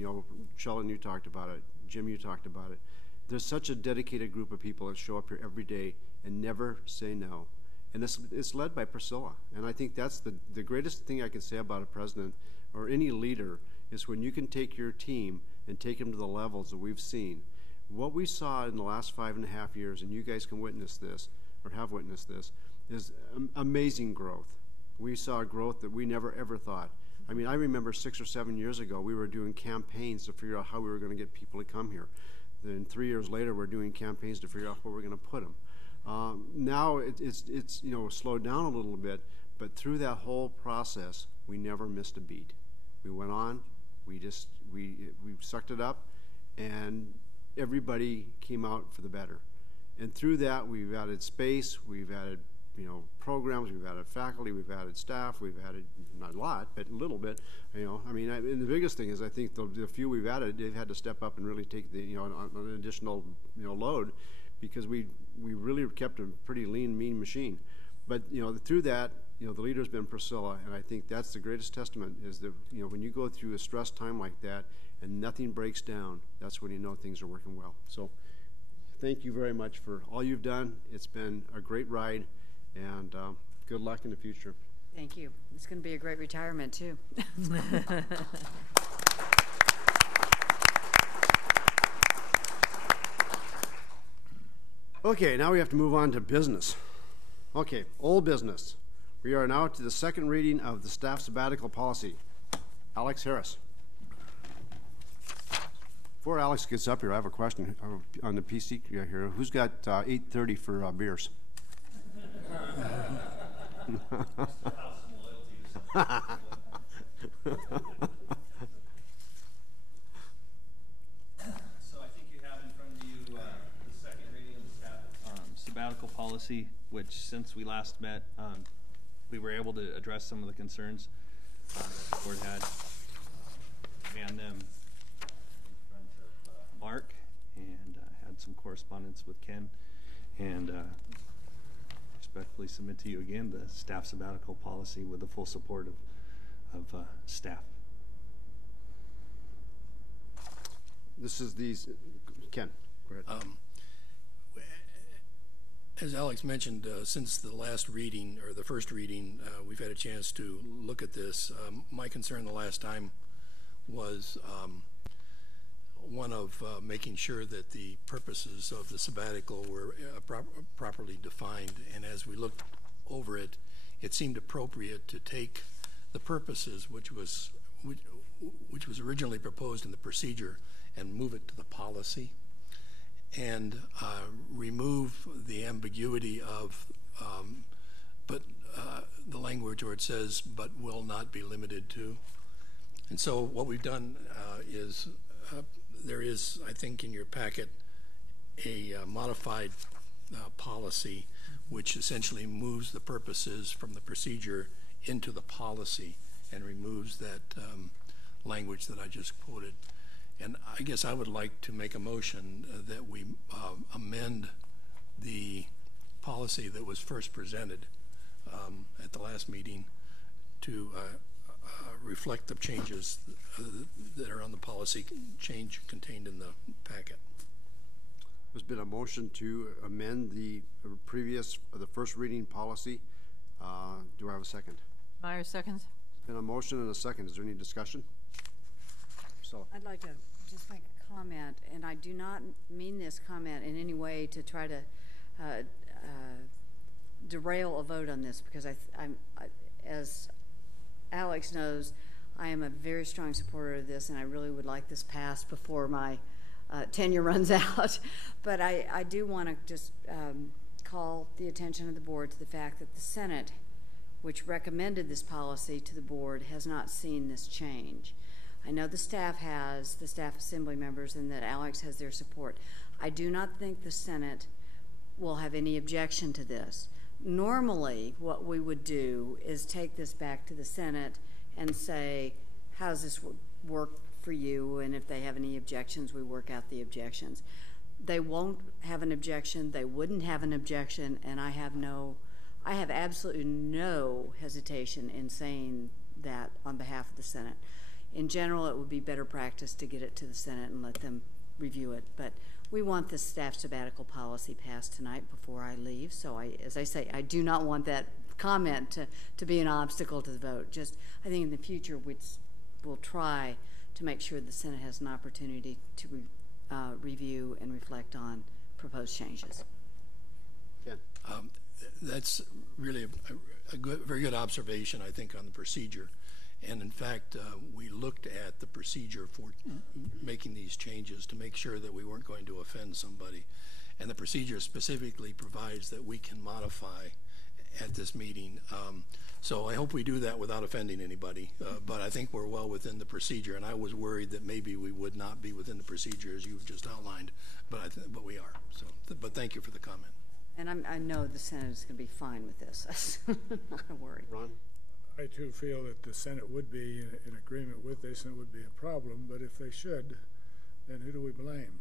Sheldon, you talked about it. Jim, you talked about it. There's such a dedicated group of people that show up here every day and never say no. And it's led by Priscilla. And I think that's the greatest thing I can say about a president or any leader is when you can take your team and take them to the levels that we've seen. What we saw in the last 5.5 years, and you guys can witness this, or have witnessed this, is amazing growth. We saw growth that we never ever thought. I mean, I remember 6 or 7 years ago, we were doing campaigns to figure out how we were going to get people to come here. Then 3 years later, we're doing campaigns to figure out where we're going to put them. Now it's slowed down a little bit, but through that whole process, we never missed a beat. We went on, we sucked it up, and everybody came out for the better. And through that, we've added space, we've added programs, we've added faculty, we've added staff, we've added, not a lot, but a little bit. I mean, and the biggest thing is I think the few we've added, they've had to step up and really take an additional load, because we really kept a pretty lean, mean machine. But through that, the leader's been Priscilla, and I think that's the greatest testament is that when you go through a stress time like that and nothing breaks down, that's when you know things are working well. So thank you very much for all you've done. It's been a great ride, and good luck in the future. Thank you. It's going to be a great retirement too. Okay, now we have to move on to business. Okay, old business. We are now to the second reading of the staff sabbatical policy. Alex Harris. Before Alex gets up here, I have a question on the PC here. Who's got 8:30 for beers? Sabbatical policy, which since we last met, we were able to address some of the concerns that the board had, and them in front of Mark, and had some correspondence with Ken, and respectfully submit to you again the staff sabbatical policy with the full support of staff. This is these, Ken, go ahead. As Alex mentioned, since the last reading, or the first reading, we've had a chance to look at this. My concern the last time was one of making sure that the purposes of the sabbatical were properly defined. And as we looked over it, it seemed appropriate to take the purposes, which was originally proposed in the procedure, and move it to the policy, and remove the ambiguity of the language where it says, but will not be limited to. And so what we've done there is, I think, in your packet, a modified policy which essentially moves the purposes from the procedure into the policy and removes that language that I just quoted. And I guess I would like to make a motion that we amend the policy that was first presented at the last meeting to reflect the changes that are on the policy change contained in the packet. There's been a motion to amend the first reading policy. Do I have a second? Myers seconds. There's been a motion and a second. Is there any discussion? So I'd like to just make a comment, and I do not mean this comment in any way to try to derail a vote on this, because as Alex knows, I am a very strong supporter of this, and I really would like this passed before my tenure runs out. But I do want to just call the attention of the board to the fact that the Senate, which recommended this policy to the board, has not seen this change. I know the staff has, the staff assembly members, and that Alex has their support. I do not think the Senate will have any objection to this. Normally, what we would do is take this back to the Senate and say, how does this work for you? And if they have any objections, we work out the objections. They won't have an objection. They wouldn't have an objection, and I have absolutely no hesitation in saying that on behalf of the Senate. In general, it would be better practice to get it to the Senate and let them review it. But we want this staff sabbatical policy passed tonight before I leave. So as I say, I do not want that comment to be an obstacle to the vote. Just, I think in the future, we'll try to make sure the Senate has an opportunity to review and reflect on proposed changes. Ken. That's really a very good observation, I think, on the procedure. And in fact, we looked at the procedure for making these changes to make sure that we weren't going to offend somebody. And the procedure specifically provides that we can modify at this meeting. So I hope we do that without offending anybody. But I think we're well within the procedure. And I was worried that maybe we would not be within the procedure as you've just outlined. But we are. So, but thank you for the comment. And I know the Senate is going to be fine with this. Not a worry. Ron? I too feel that the Senate would be in agreement with this, and it would be a problem. But if they should, then who do we blame?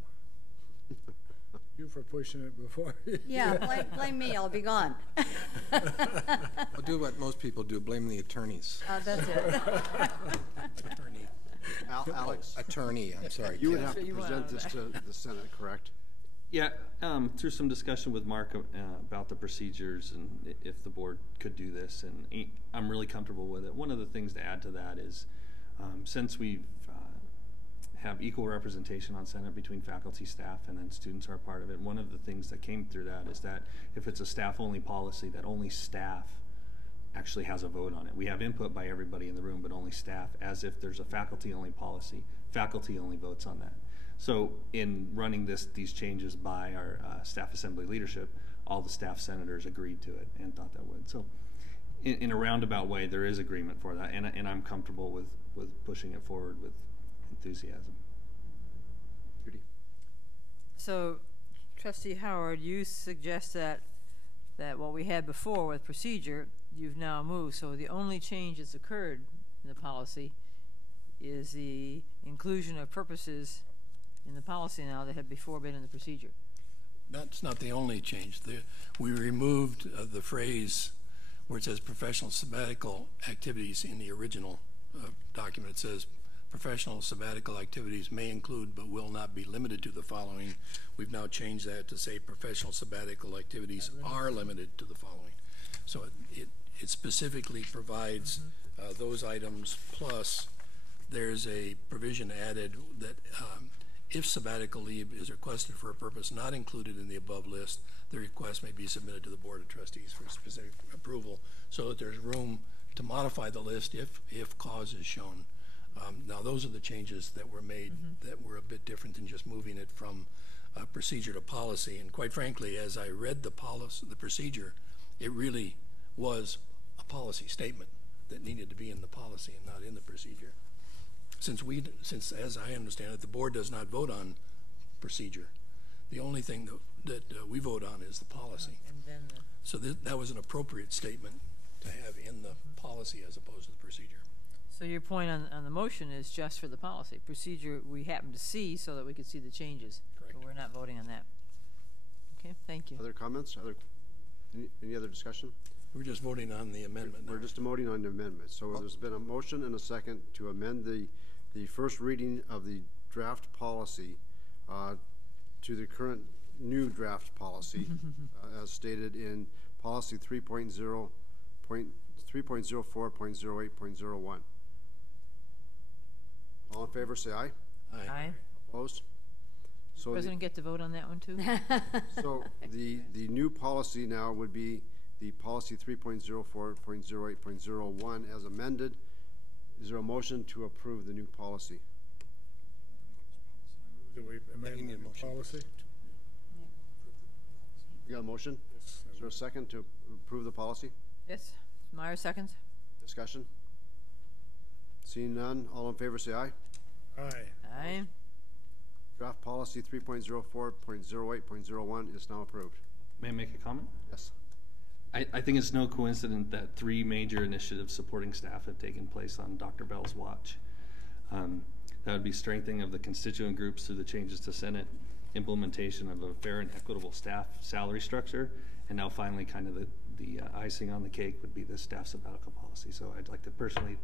You for pushing it before. Yeah, blame me. I'll be gone. I'll do what most people do: blame the attorneys. That's it. Attorney. Alex. Attorney. I'm sorry. You would have to present this to the Senate, correct? Yeah, through some discussion with Mark about the procedures and if the board could do this, and I'm really comfortable with it. One of the things to add to that is since we have equal representation on Senate between faculty, staff, and then students are a part of it, one of the things that came through that is that if it's a staff-only policy, that only staff actually has a vote on it. We have input by everybody in the room, but only staff. As if there's a faculty-only policy, faculty only votes on that. So in running these changes by our staff assembly leadership, all the staff senators agreed to it and thought that would. So in a roundabout way, there is agreement for that, and I'm comfortable with pushing it forward with enthusiasm. Judy? So, Trustee Howard, you suggest that what we had before with procedure, you've now moved. So the only change that's occurred in the policy is the inclusion of purposes in the policy now that had before been in the procedure. That's not the only change. We removed the phrase where it says professional sabbatical activities in the original document. It says professional sabbatical activities may include but will not be limited to the following. We've now changed that to say professional sabbatical activities are limited to the following. So it specifically provides those items, plus there's a provision added that if sabbatical leave is requested for a purpose not included in the above list, the request may be submitted to the Board of Trustees for specific approval, so that there's room to modify the list if cause is shown. Now, those are the changes that were made that were a bit different than just moving it from procedure to policy. And quite frankly, as I read the procedure, it really was a policy statement that needed to be in the policy and not in the procedure. since as I understand it, the board does not vote on procedure. The only thing that we vote on is the policy. And then So that was an appropriate statement to have in the policy as opposed to the procedure. so your point on the motion is just for the policy. Procedure we happen to see so that we could see the changes. Correct. But we're not voting on that. Okay, thank you. Other comments? Any other discussion? We're just voting on the amendment. We're just voting on the amendment. So there's been a motion and a second to amend the first reading of the draft policy to the current new draft policy as stated in policy 3.04.08.01. All in favor, say aye. Aye. Opposed? So President get to vote on that one too? so the new policy now would be the policy 3.04.08.01 as amended. Is there a motion to approve the new policy? Do we amend the policy? You got a motion? Yes. Is there a second to approve the policy? Yes. Meyer seconds. Discussion? Seeing none, all in favor say aye. Aye. Aye. Draft policy 3.04.08.01 is now approved. May I make a comment? Yes. I think it's no coincidence that 3 major initiatives supporting staff have taken place on Dr. Bell's watch. That would be strengthening of the constituent groups through the changes to Senate, implementation of a fair and equitable staff salary structure, and now finally kind of the icing on the cake would be the staff sabbatical policy. So I'd like to personally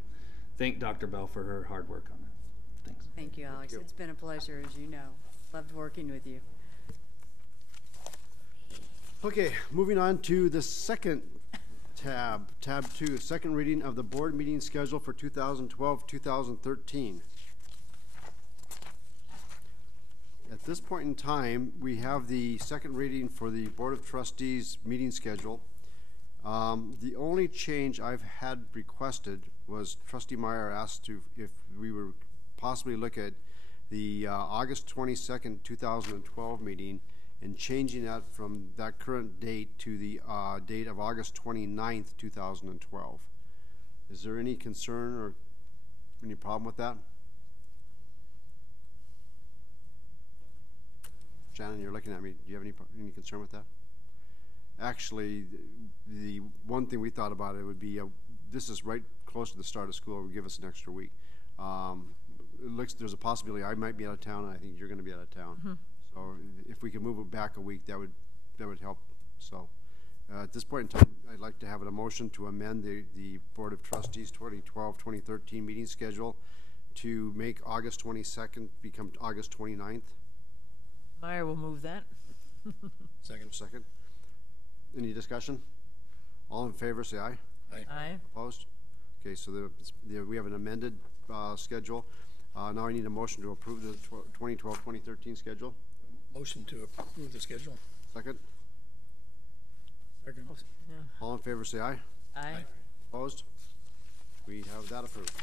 thank Dr. Bell for her hard work on it. Thanks. Thank you, Alex. It's been a pleasure, as you know. Loved working with you. Okay, moving on to the second tab 2, second reading of the board meeting schedule for 2012-2013. At this point in time, we have the second reading for the Board of Trustees meeting schedule. The only change I've had requested was Trustee Meyer asked if we would possibly look at the August 22nd, 2012 meeting and changing that from that current date to the date of August 29th, 2012. Is there any concern or any problem with that? Shannon, you're looking at me. Do you have any concern with that? Actually, the one thing we thought about it would be, this is right close to the start of school. It would give us an extra week. It looks there's a possibility I might be out of town, and I think you're going to be out of town. Mm-hmm. So if we could move it back a week, that would help. So at this point in time, I'd like to have a motion to amend the Board of Trustees 2012-2013 meeting schedule to make August 22nd become August 29th. Meyer will move that. Second. Any discussion? All in favor, say aye. Aye. Opposed? Okay, so we have an amended schedule. Now I need a motion to approve the 2012-2013 schedule. Motion to approve the schedule. Second. Second. Yeah. All in favor, say aye. Aye. Opposed? We have that approved.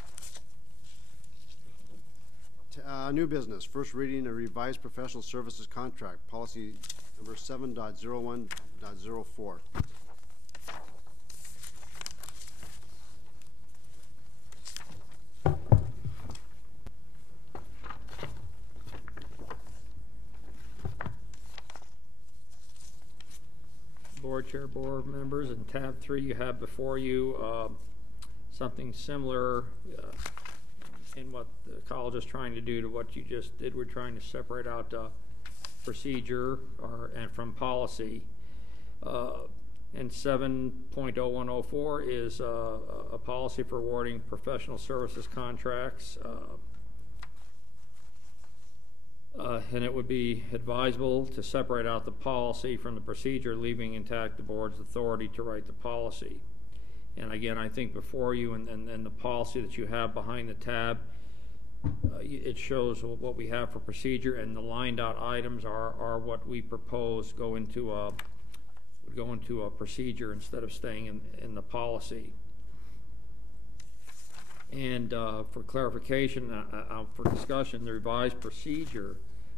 New business. First reading a revised professional services contract, policy number 7.01.04. Board Chair, board members, in tab 3 you have before you something similar in what the college is trying to do to what you just did. We're trying to separate out procedure and from policy. And 7.0104 is a policy for awarding professional services contracts. And it would be advisable to separate out the policy from the procedure, leaving intact the board's authority to write the policy. And again, I think before you and the policy that you have behind the tab, it shows what we have for procedure, and the lined out items are what we propose go into a procedure instead of staying in the policy. And for clarification, for discussion, the revised procedure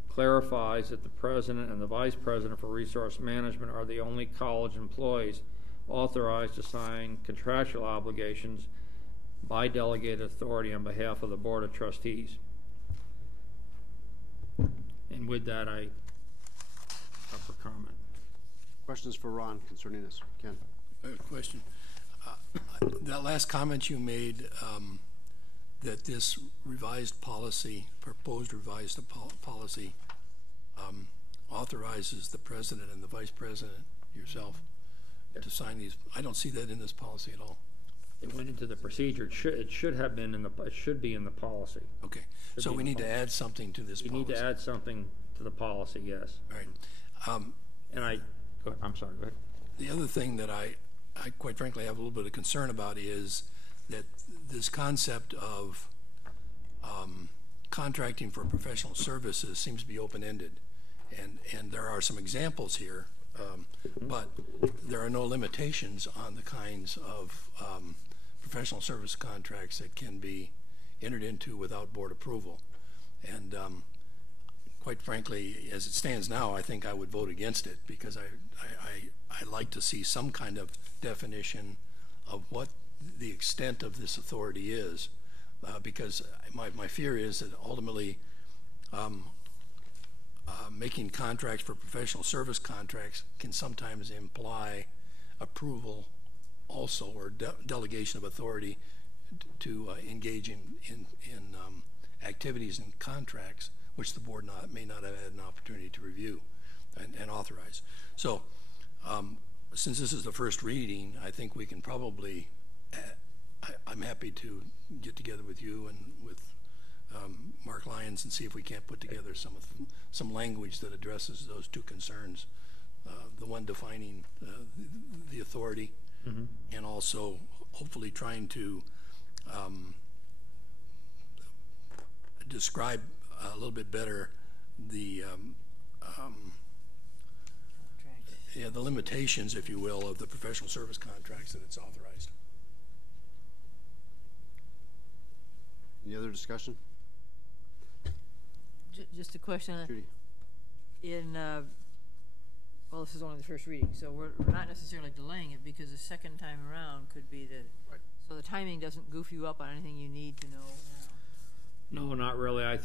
clarifies that the president and the vice president for resource management are the only college employees authorized to sign contractual obligations by delegated authority on behalf of the Board of Trustees. And with that, I up for comment. Questions for Ron concerning this? Ken? I have a question. That last comment you made, that this revised policy, proposed revised policy, authorizes the president and the vice president, yourself, to sign these. I don't see that in this policy at all. It went into the procedure. It should have been in the. It should be in the policy. Okay. So we need to add something to this policy. We need to add something to the policy. Yes. All right. And I'm sorry. Go ahead. The other thing that I quite frankly have a little bit of concern about is that this concept of contracting for professional services seems to be open-ended, and there are some examples here, but there are no limitations on the kinds of professional service contracts that can be entered into without board approval. And quite frankly, as it stands now, I think I would vote against it, because I'd like to see some kind of definition of what the extent of this authority is, because my fear is that ultimately making contracts for professional service contracts can sometimes imply approval also, or delegation of authority to engage in activities and contracts which the board may not have had an opportunity to review and authorize. So since this is the first reading, I think we can probably, I'm happy to get together with you and with Mark Lyons and see if we can't put together some language that addresses those two concerns, the one defining the authority, and also hopefully trying to describe a little bit better the the limitations, if you will, of the professional service contracts that it's authorized. Any other discussion? Just a question. Judy. Well, this is only the first reading, so we're not necessarily delaying it, because the second time around could be right. So the timing doesn't goof you up on anything you need to know now. No, not really. I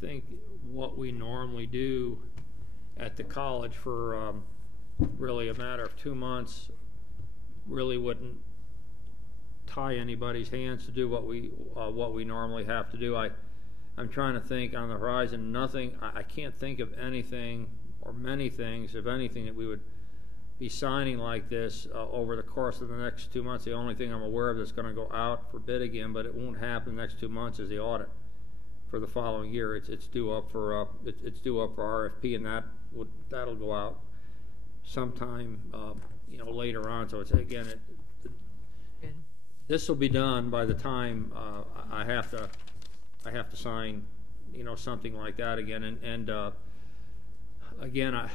think what we normally do at the college for really a matter of 2 months really wouldn't tie anybody's hands to do what we normally have to do. I'm trying to think on the horizon. Nothing. I can't think of anything or many things, if anything, that we would be signing like this over the course of the next 2 months. The only thing I'm aware of that's going to go out for bid again, but it won't happen the next 2 months, is the audit for the following year. It's due up for RFP, and that'll go out sometime later on. So it's again this will be done by the time I have to sign something like that again, and again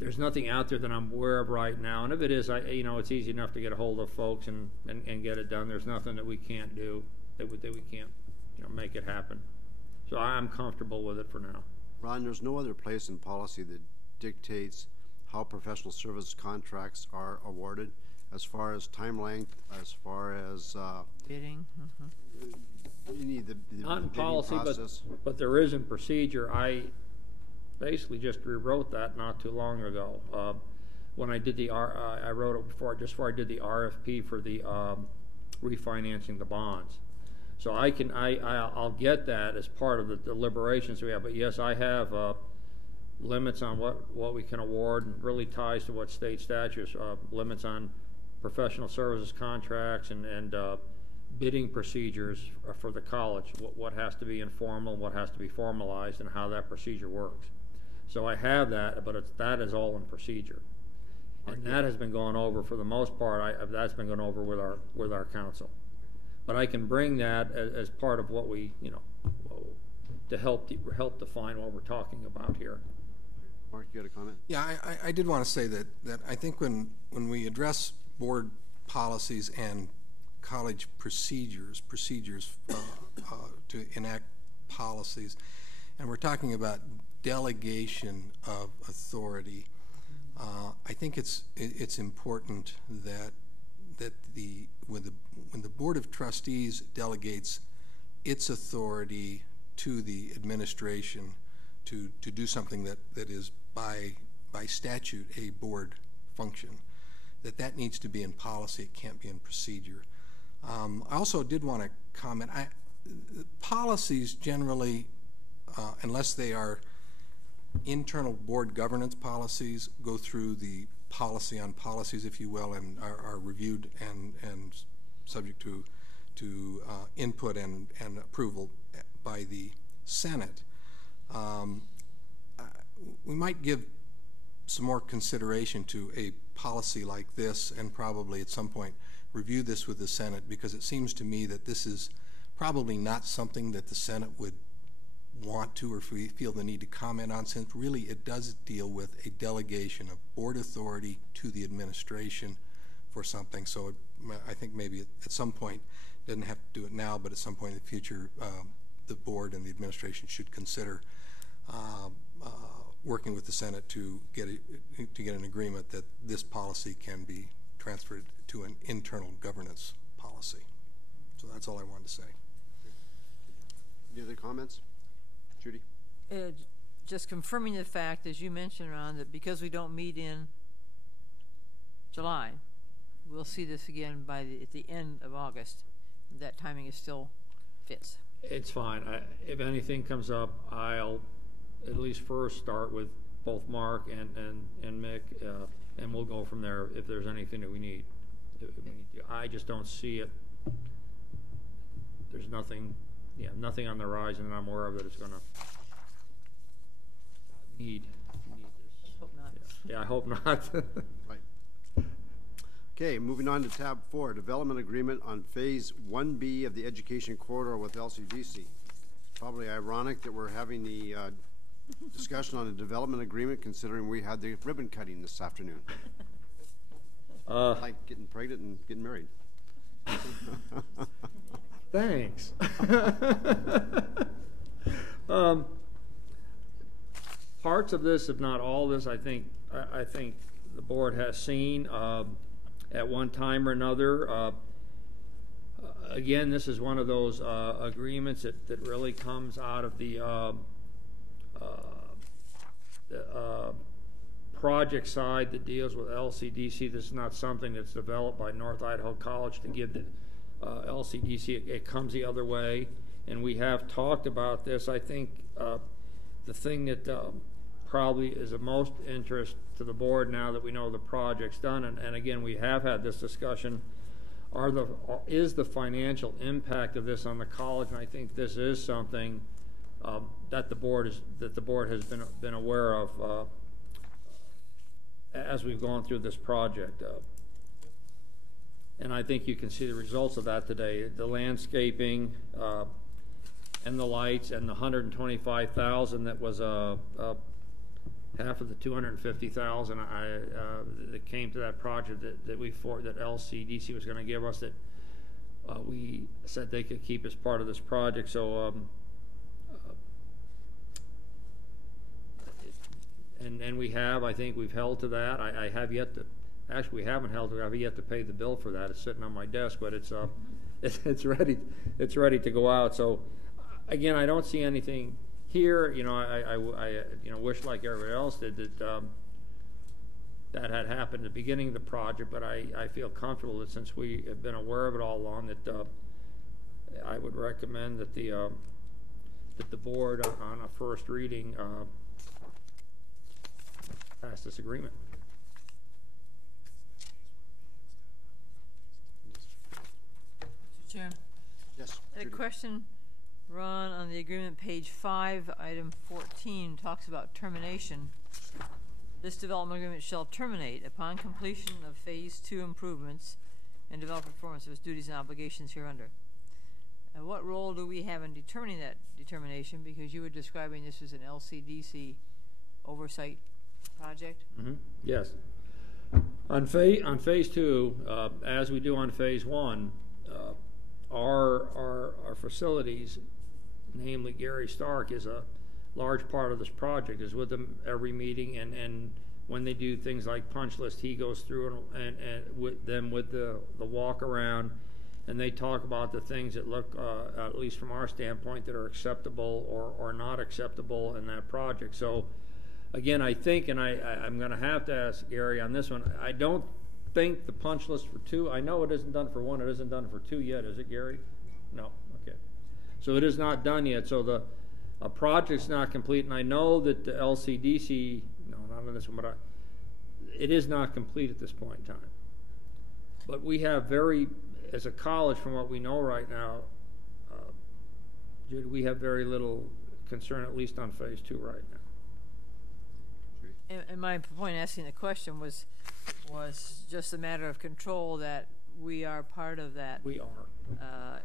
there's nothing out there that I'm aware of right now, and if it is, it's easy enough to get a hold of folks and get it done. There's nothing that we can't do that we can't make it happen. So I'm comfortable with it for now. Ron, there's no other place in policy that dictates how professional service contracts are awarded, as far as time length, as far as bidding. You need the not in policy, process. but there is in procedure. I basically just rewrote that not too long ago. When I did I wrote it before I did the RFP for the refinancing the bonds. So I'll get that as part of the deliberations we have. But yes, I have limits on what we can award, and really ties to what state statutes, limits on professional services contracts and bidding procedures for the college, what has to be informal, what has to be formalized, and how that procedure works. So I have that, but that is all in procedure. And that has been going over, for the most part, that's been going over with our council. But I can bring that as part of what we, to help define what we're talking about here. Mark, you got a comment? Yeah, I did want to say that I think when we address board policies and college procedures to enact policies, and we're talking about delegation of authority, I think it's important that that when the Board of Trustees delegates its authority to the administration to do something that is by statute a board function, that needs to be in policy. It can't be in procedure. I also did want to comment. Policies generally, unless they are internal board governance policies, go through the policy on policies, if you will, and are reviewed and subject to input and approval by the Senate. We might give some more consideration to a policy like this, and probably at some point review this with the Senate, because it seems to me that this is probably not something that the Senate would want to or feel the need to comment on, since really it does deal with a delegation of board authority to the administration for something. So I think maybe at some point, doesn't have to do it now, but at some point in the future, the board and the administration should consider working with the Senate to get an agreement that this policy can be transferred to an internal governance policy. So that's all I wanted to say. Any other comments? Judy? Just confirming the fact, as you mentioned, Ron, that because we don't meet in July, we'll see this again at the end of August. That timing is still fits. It's fine. If anything comes up, I'll at least first start with both Mark and Mick, and we'll go from there if there's anything that we need. I just don't see it. There's nothing on the horizon that I'm aware of that it's going to need this. Hope not. Yeah, I hope not. Right. Okay, moving on to tab 4, development agreement on phase 1B of the education corridor with LCDC. It's probably ironic that we're having the discussion on a development agreement, considering we had the ribbon cutting this afternoon. Like getting pregnant and getting married. Thanks. Parts of this, if not all of this, I think the board has seen at one time or another. Again, this is one of those agreements that really comes out of the project side that deals with LCDC. This is not something that's developed by North Idaho College to give the LCDC. It comes the other way, and we have talked about this. I think the thing that probably is of most interest to the board now that we know the project's done, and again, we have had this discussion, is the financial impact of this on the college, and I think this is something that the board has been aware of as we've gone through this project. And I think you can see the results of that today. The landscaping and the lights and the $125,000 that was half of the $250,000 that came to that project that LCDC was going to give us, that we said they could keep as part of this project. So and we have, I think we've held to that. I have yet to, actually we haven't held to it. I've yet to pay the bill for that. It's sitting on my desk, but it's ready to go out. So again, I don't see anything here. I wish, like everybody else did, that had happened at the beginning of the project, but I feel comfortable that since we have been aware of it all along, that I would recommend that the board on a first reading pass this agreement. Mr. Chair. Yes. I had a question, Ron, on the agreement, page 5, item 14, talks about termination. This development agreement shall terminate upon completion of phase 2 improvements and develop performance of its duties and obligations hereunder. What role do we have in determining that determination? Because you were describing this as an LCDC oversight project. Mm-hmm. Yes. On phase 2, as we do on phase 1, our facilities, namely Gary Stark, is a large part of this project, is with them every meeting and when they do things like punch list, he goes through and with them with the walk around, and they talk about the things that look, at least from our standpoint, that are acceptable or not acceptable in that project. So again, I think, and I'm going to have to ask Gary on this one, I don't think the punch list for 2, I know it isn't done for 1, it isn't done for 2 yet, is it, Gary? No, okay. So it is not done yet, so a project's not complete, and I know that the LCDC, no, not on this one, but it is not complete at this point in time. But we have as a college, from what we know right now, Judy, we have very little concern, at least on phase 2 right now. And my point asking the question was just a matter of control, that we are part of that. We are.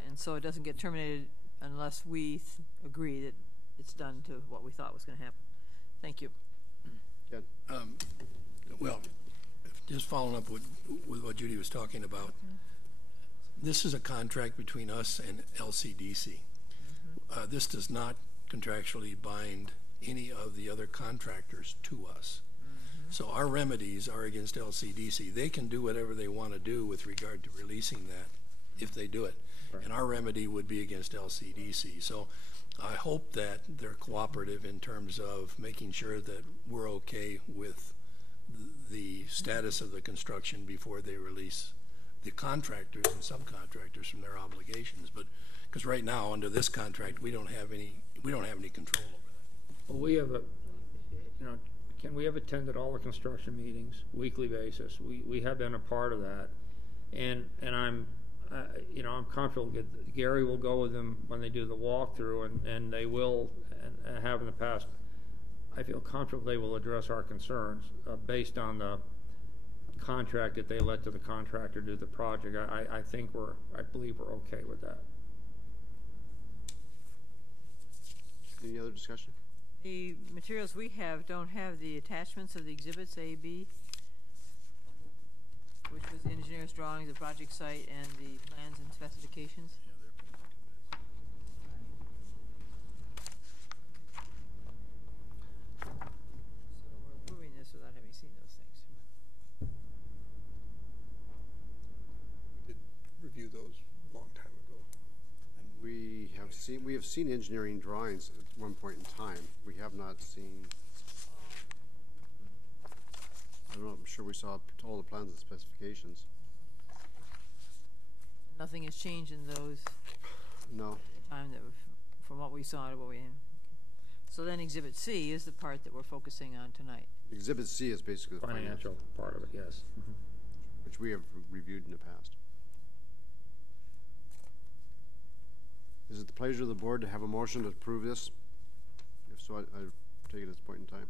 And so it doesn't get terminated unless we agree that it's done to what we thought was going to happen. Thank you. Ken? Well, just following up with what Judy was talking about, this is a contract between us and LCDC. This does not contractually bind any of the other contractors to us. So our remedies are against LCDC. They can do whatever they want to do with regard to releasing that if they do it. Right. And our remedy would be against LCDC. So I hope that they're cooperative in terms of making sure that we're okay with the status of the construction before they release the contractors and subcontractors from their obligations. But because right now under this contract we don't have any control over that. Well, we have Ken, we have attended all the construction meetings, weekly basis. We have been a part of that, and I'm I'm comfortable. Gary will go with them when they do the walkthrough, and they will, and have in the past. I feel comfortable they will address our concerns based on the contract that they let to the contractor do the project. I believe we're okay with that. Any other discussion? The materials we have don't have the attachments of the exhibits A, B, which was the engineer's drawings, the project site, and the plans and specifications. So we're moving this without having seen those things. We did review those a long time ago. And we have seen engineering drawings at one point in time. We have not seen. I don't know. I'm sure we saw all the plans and specifications. Nothing has changed in those. No. Time that from what we saw to what we had. So then Exhibit C is the part that we're focusing on tonight. Exhibit C is basically the financial part of it, yes. Which we have reviewed in the past. Is it the pleasure of the board to have a motion to approve this? If so, I take it at this point in time.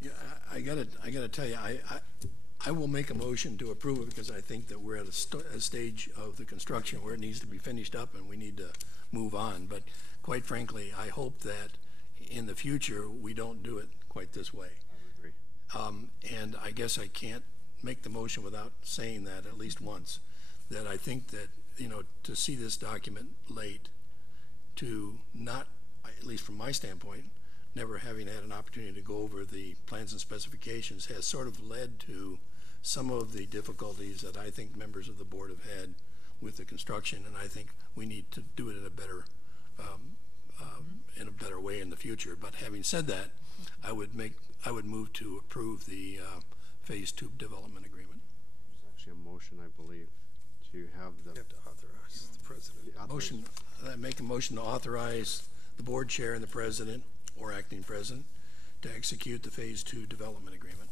Yeah, I gotta tell you, I will make a motion to approve it because I think that we're at a stage of the construction where it needs to be finished up and we need to move on. But quite frankly, I hope that in the future we don't do it quite this way. I agree. And I guess I can't make the motion without saying that at least once, that I think that, to see this document late, to not, at least from my standpoint, never having had an opportunity to go over the plans and specifications has sort of led to some of the difficulties that I think members of the board have had with the construction, and I think we need to do it in a better way in the future. But having said that, I would move to approve the Phase 2 development agreement. There's actually a motion, I believe, to have the. You have to authorize the president. Make a motion to authorize the board chair and the president or acting president to execute the Phase 2 development agreement.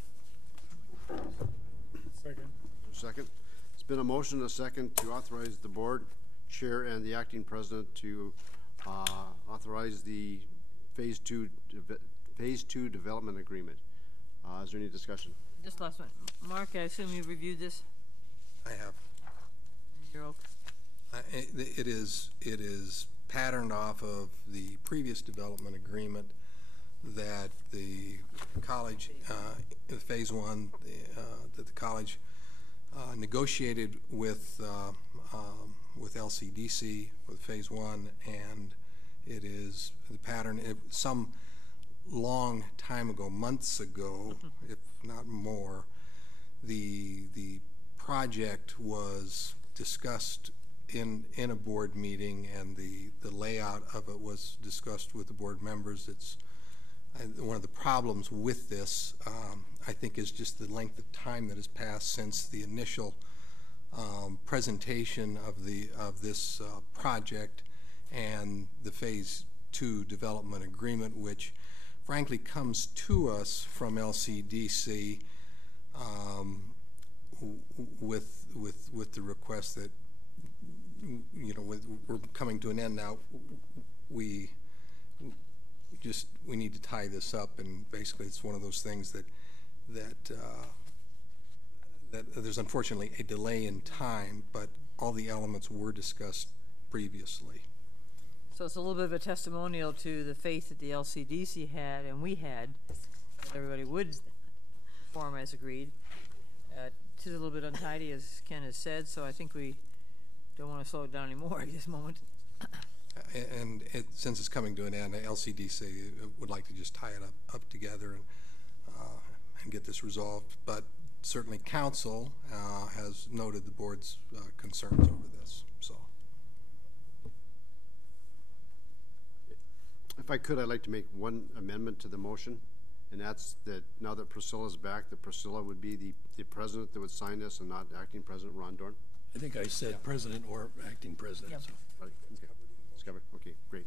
Second. It's been a motion and a second to authorize the board chair and the acting president to authorize the Phase 2 development agreement. Is there any discussion? Just last one. Mark, I assume you reviewed this? I have. You're okay? It is patterned off of the previous development agreement that the college, Phase 1, that the college negotiated with LCDC with Phase 1, and It is the pattern. Some long time ago, months ago, if not more, the project was discussed in a board meeting, and the layout of it was discussed with the board members. One of the problems with this, I think, is just the length of time that has passed since the initial presentation of this project and the Phase 2 development agreement, which frankly comes to us from LCDC with the request that, we're coming to an end now. We need to tie this up, and basically it's one of those things that there's unfortunately a delay in time, but all the elements were discussed previously. So it's a little bit of a testimonial to the faith that the LCDC had and we had, that everybody would perform as agreed. It is a little bit untidy, as Ken has said, so I think we don't want to slow it down anymore at this moment. And since it's coming to an end, LCDC would like to just tie it up together and get this resolved. But certainly council has noted the board's concerns over this. So, if I could, I'd like to make one amendment to the motion, and that's that now that Priscilla's back, that Priscilla would be the president that would sign this and not acting President Ron Dorn. I think I said president or acting president. Yep. So. Right. Okay. It's covered. Okay, great.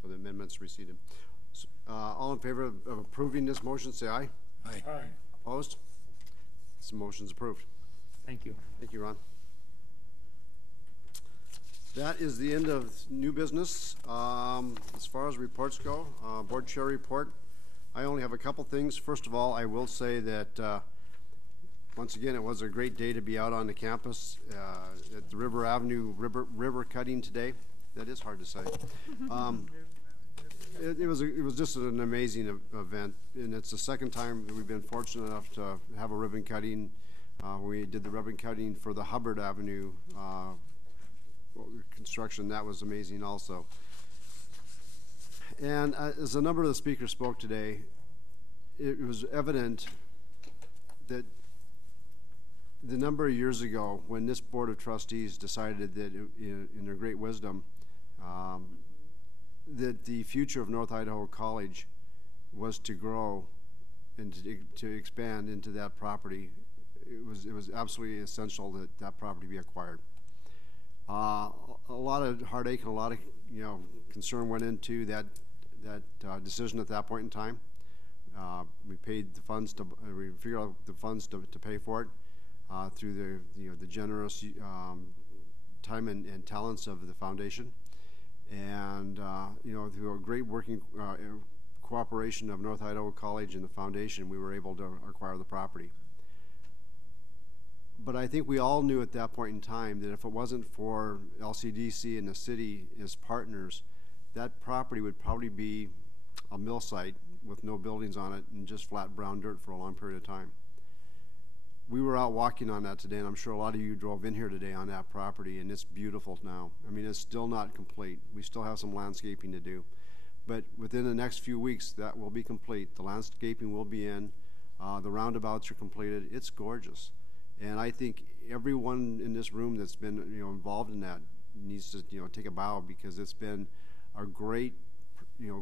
So the amendment's receded. So, all in favor of approving this motion, say aye. Aye. Aye. Opposed? This motion's approved. Thank you. Thank you, Ron. That is the end of new business. As far as reports go, board chair report, I only have a couple things. First of all, I will say that once again, it was a great day to be out on the campus at the River Avenue river cutting today. That is hard to say. It was just an amazing event, and it's the second time that we've been fortunate enough to have a ribbon cutting. We did the ribbon cutting for the Hubbard Avenue construction. That was amazing also. And as a number of the speakers spoke today, it was evident that the number of years ago when this Board of Trustees decided that in their great wisdom that the future of North Idaho College was to grow and to expand into that property, it was absolutely essential that that property be acquired. A lot of heartache and a lot of concern went into that decision at that point in time. We paid the funds to we figured out the funds to pay for it through the generous time and talents of the foundation, and through a great working cooperation of North Idaho College and the foundation, we were able to acquire the property. But I think we all knew at that point in time that if it wasn't for LCDC and the city as partners, that property would probably be a mill site with no buildings on it and just flat brown dirt for a long period of time. We were out walking on that today, and I'm sure a lot of you drove in here today on that property, and it's beautiful now. I mean, it's still not complete. We still have some landscaping to do. But within the next few weeks, that will be complete. The landscaping will be in. The roundabouts are completed. It's gorgeous. And I think everyone in this room that's been involved in that needs to take a bow, because it's been a great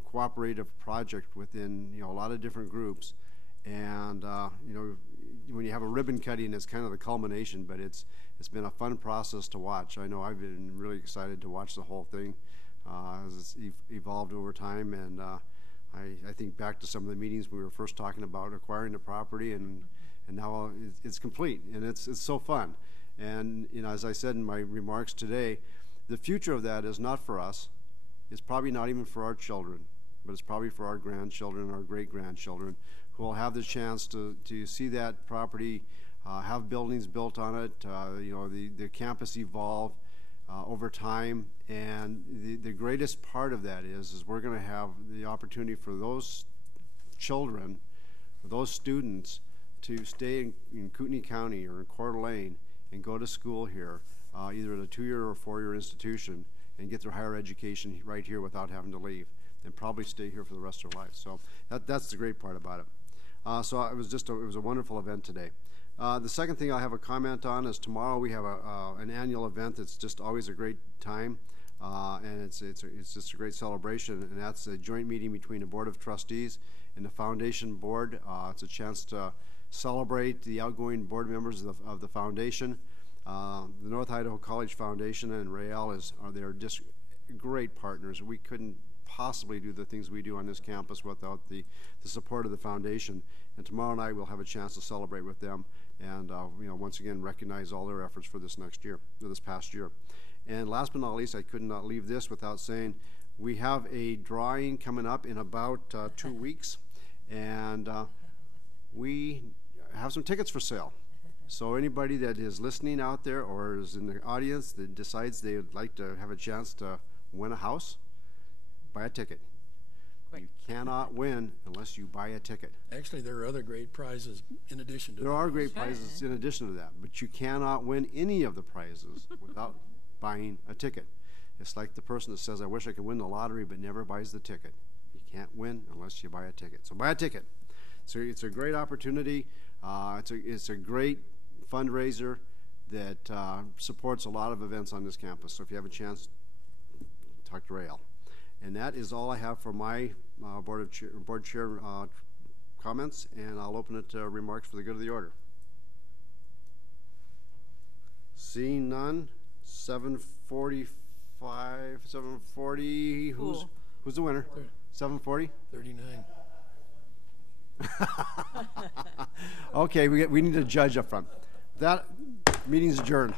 cooperative project within a lot of different groups. And when you have a ribbon cutting, it's kind of the culmination, but it's been a fun process to watch. I know I've been really excited to watch the whole thing as it's evolved over time. And I think back to some of the meetings we were first talking about acquiring the property, and now it's complete, and it's so fun. And as I said in my remarks today, the future of that is not for us. It's probably not even for our children, but it's probably for our grandchildren, our great-grandchildren, who will have the chance to see that property, have buildings built on it, the campus evolve over time. And the greatest part of that is we're going to have the opportunity for those children, those students, to stay in Kootenai County or in Coeur d'Alene and go to school here, either at a 2-year or 4-year institution, and get their higher education right here without having to leave, and probably stay here for the rest of their lives. So that's the great part about it. So it was a wonderful event today. The second thing I have a comment on is tomorrow we have an annual event that's just always a great time, and it's just a great celebration, and that's a joint meeting between the Board of Trustees and the Foundation Board. It's a chance to celebrate the outgoing board members of the foundation. The North Idaho College Foundation and Rael they're just great partners. We couldn't possibly do the things we do on this campus without the support of the foundation. And tomorrow night we'll have a chance to celebrate with them and once again recognize all their efforts for this past year. And last but not least, I could not leave this without saying we have a drawing coming up in about 2 weeks, and we have some tickets for sale. So anybody that is listening out there or is in the audience that decides they would like to have a chance to win a house, buy a ticket. You cannot win unless you buy a ticket. Actually, there are other great prizes in addition to that. There are great prizes in addition to that, but you cannot win any of the prizes without buying a ticket. It's like the person that says, I wish I could win the lottery, but never buys the ticket. You can't win unless you buy a ticket. So buy a ticket. So it's a great opportunity. It's a great fundraiser that supports a lot of events on this campus. So if you have a chance, talk to Rael. And that is all I have for my board chair comments, and I'll open it to remarks for the good of the order. Seeing none, 7:45, 7:40. Cool. Who's the winner? 7:40. 39. Okay, we need a judge up front. That meeting's adjourned.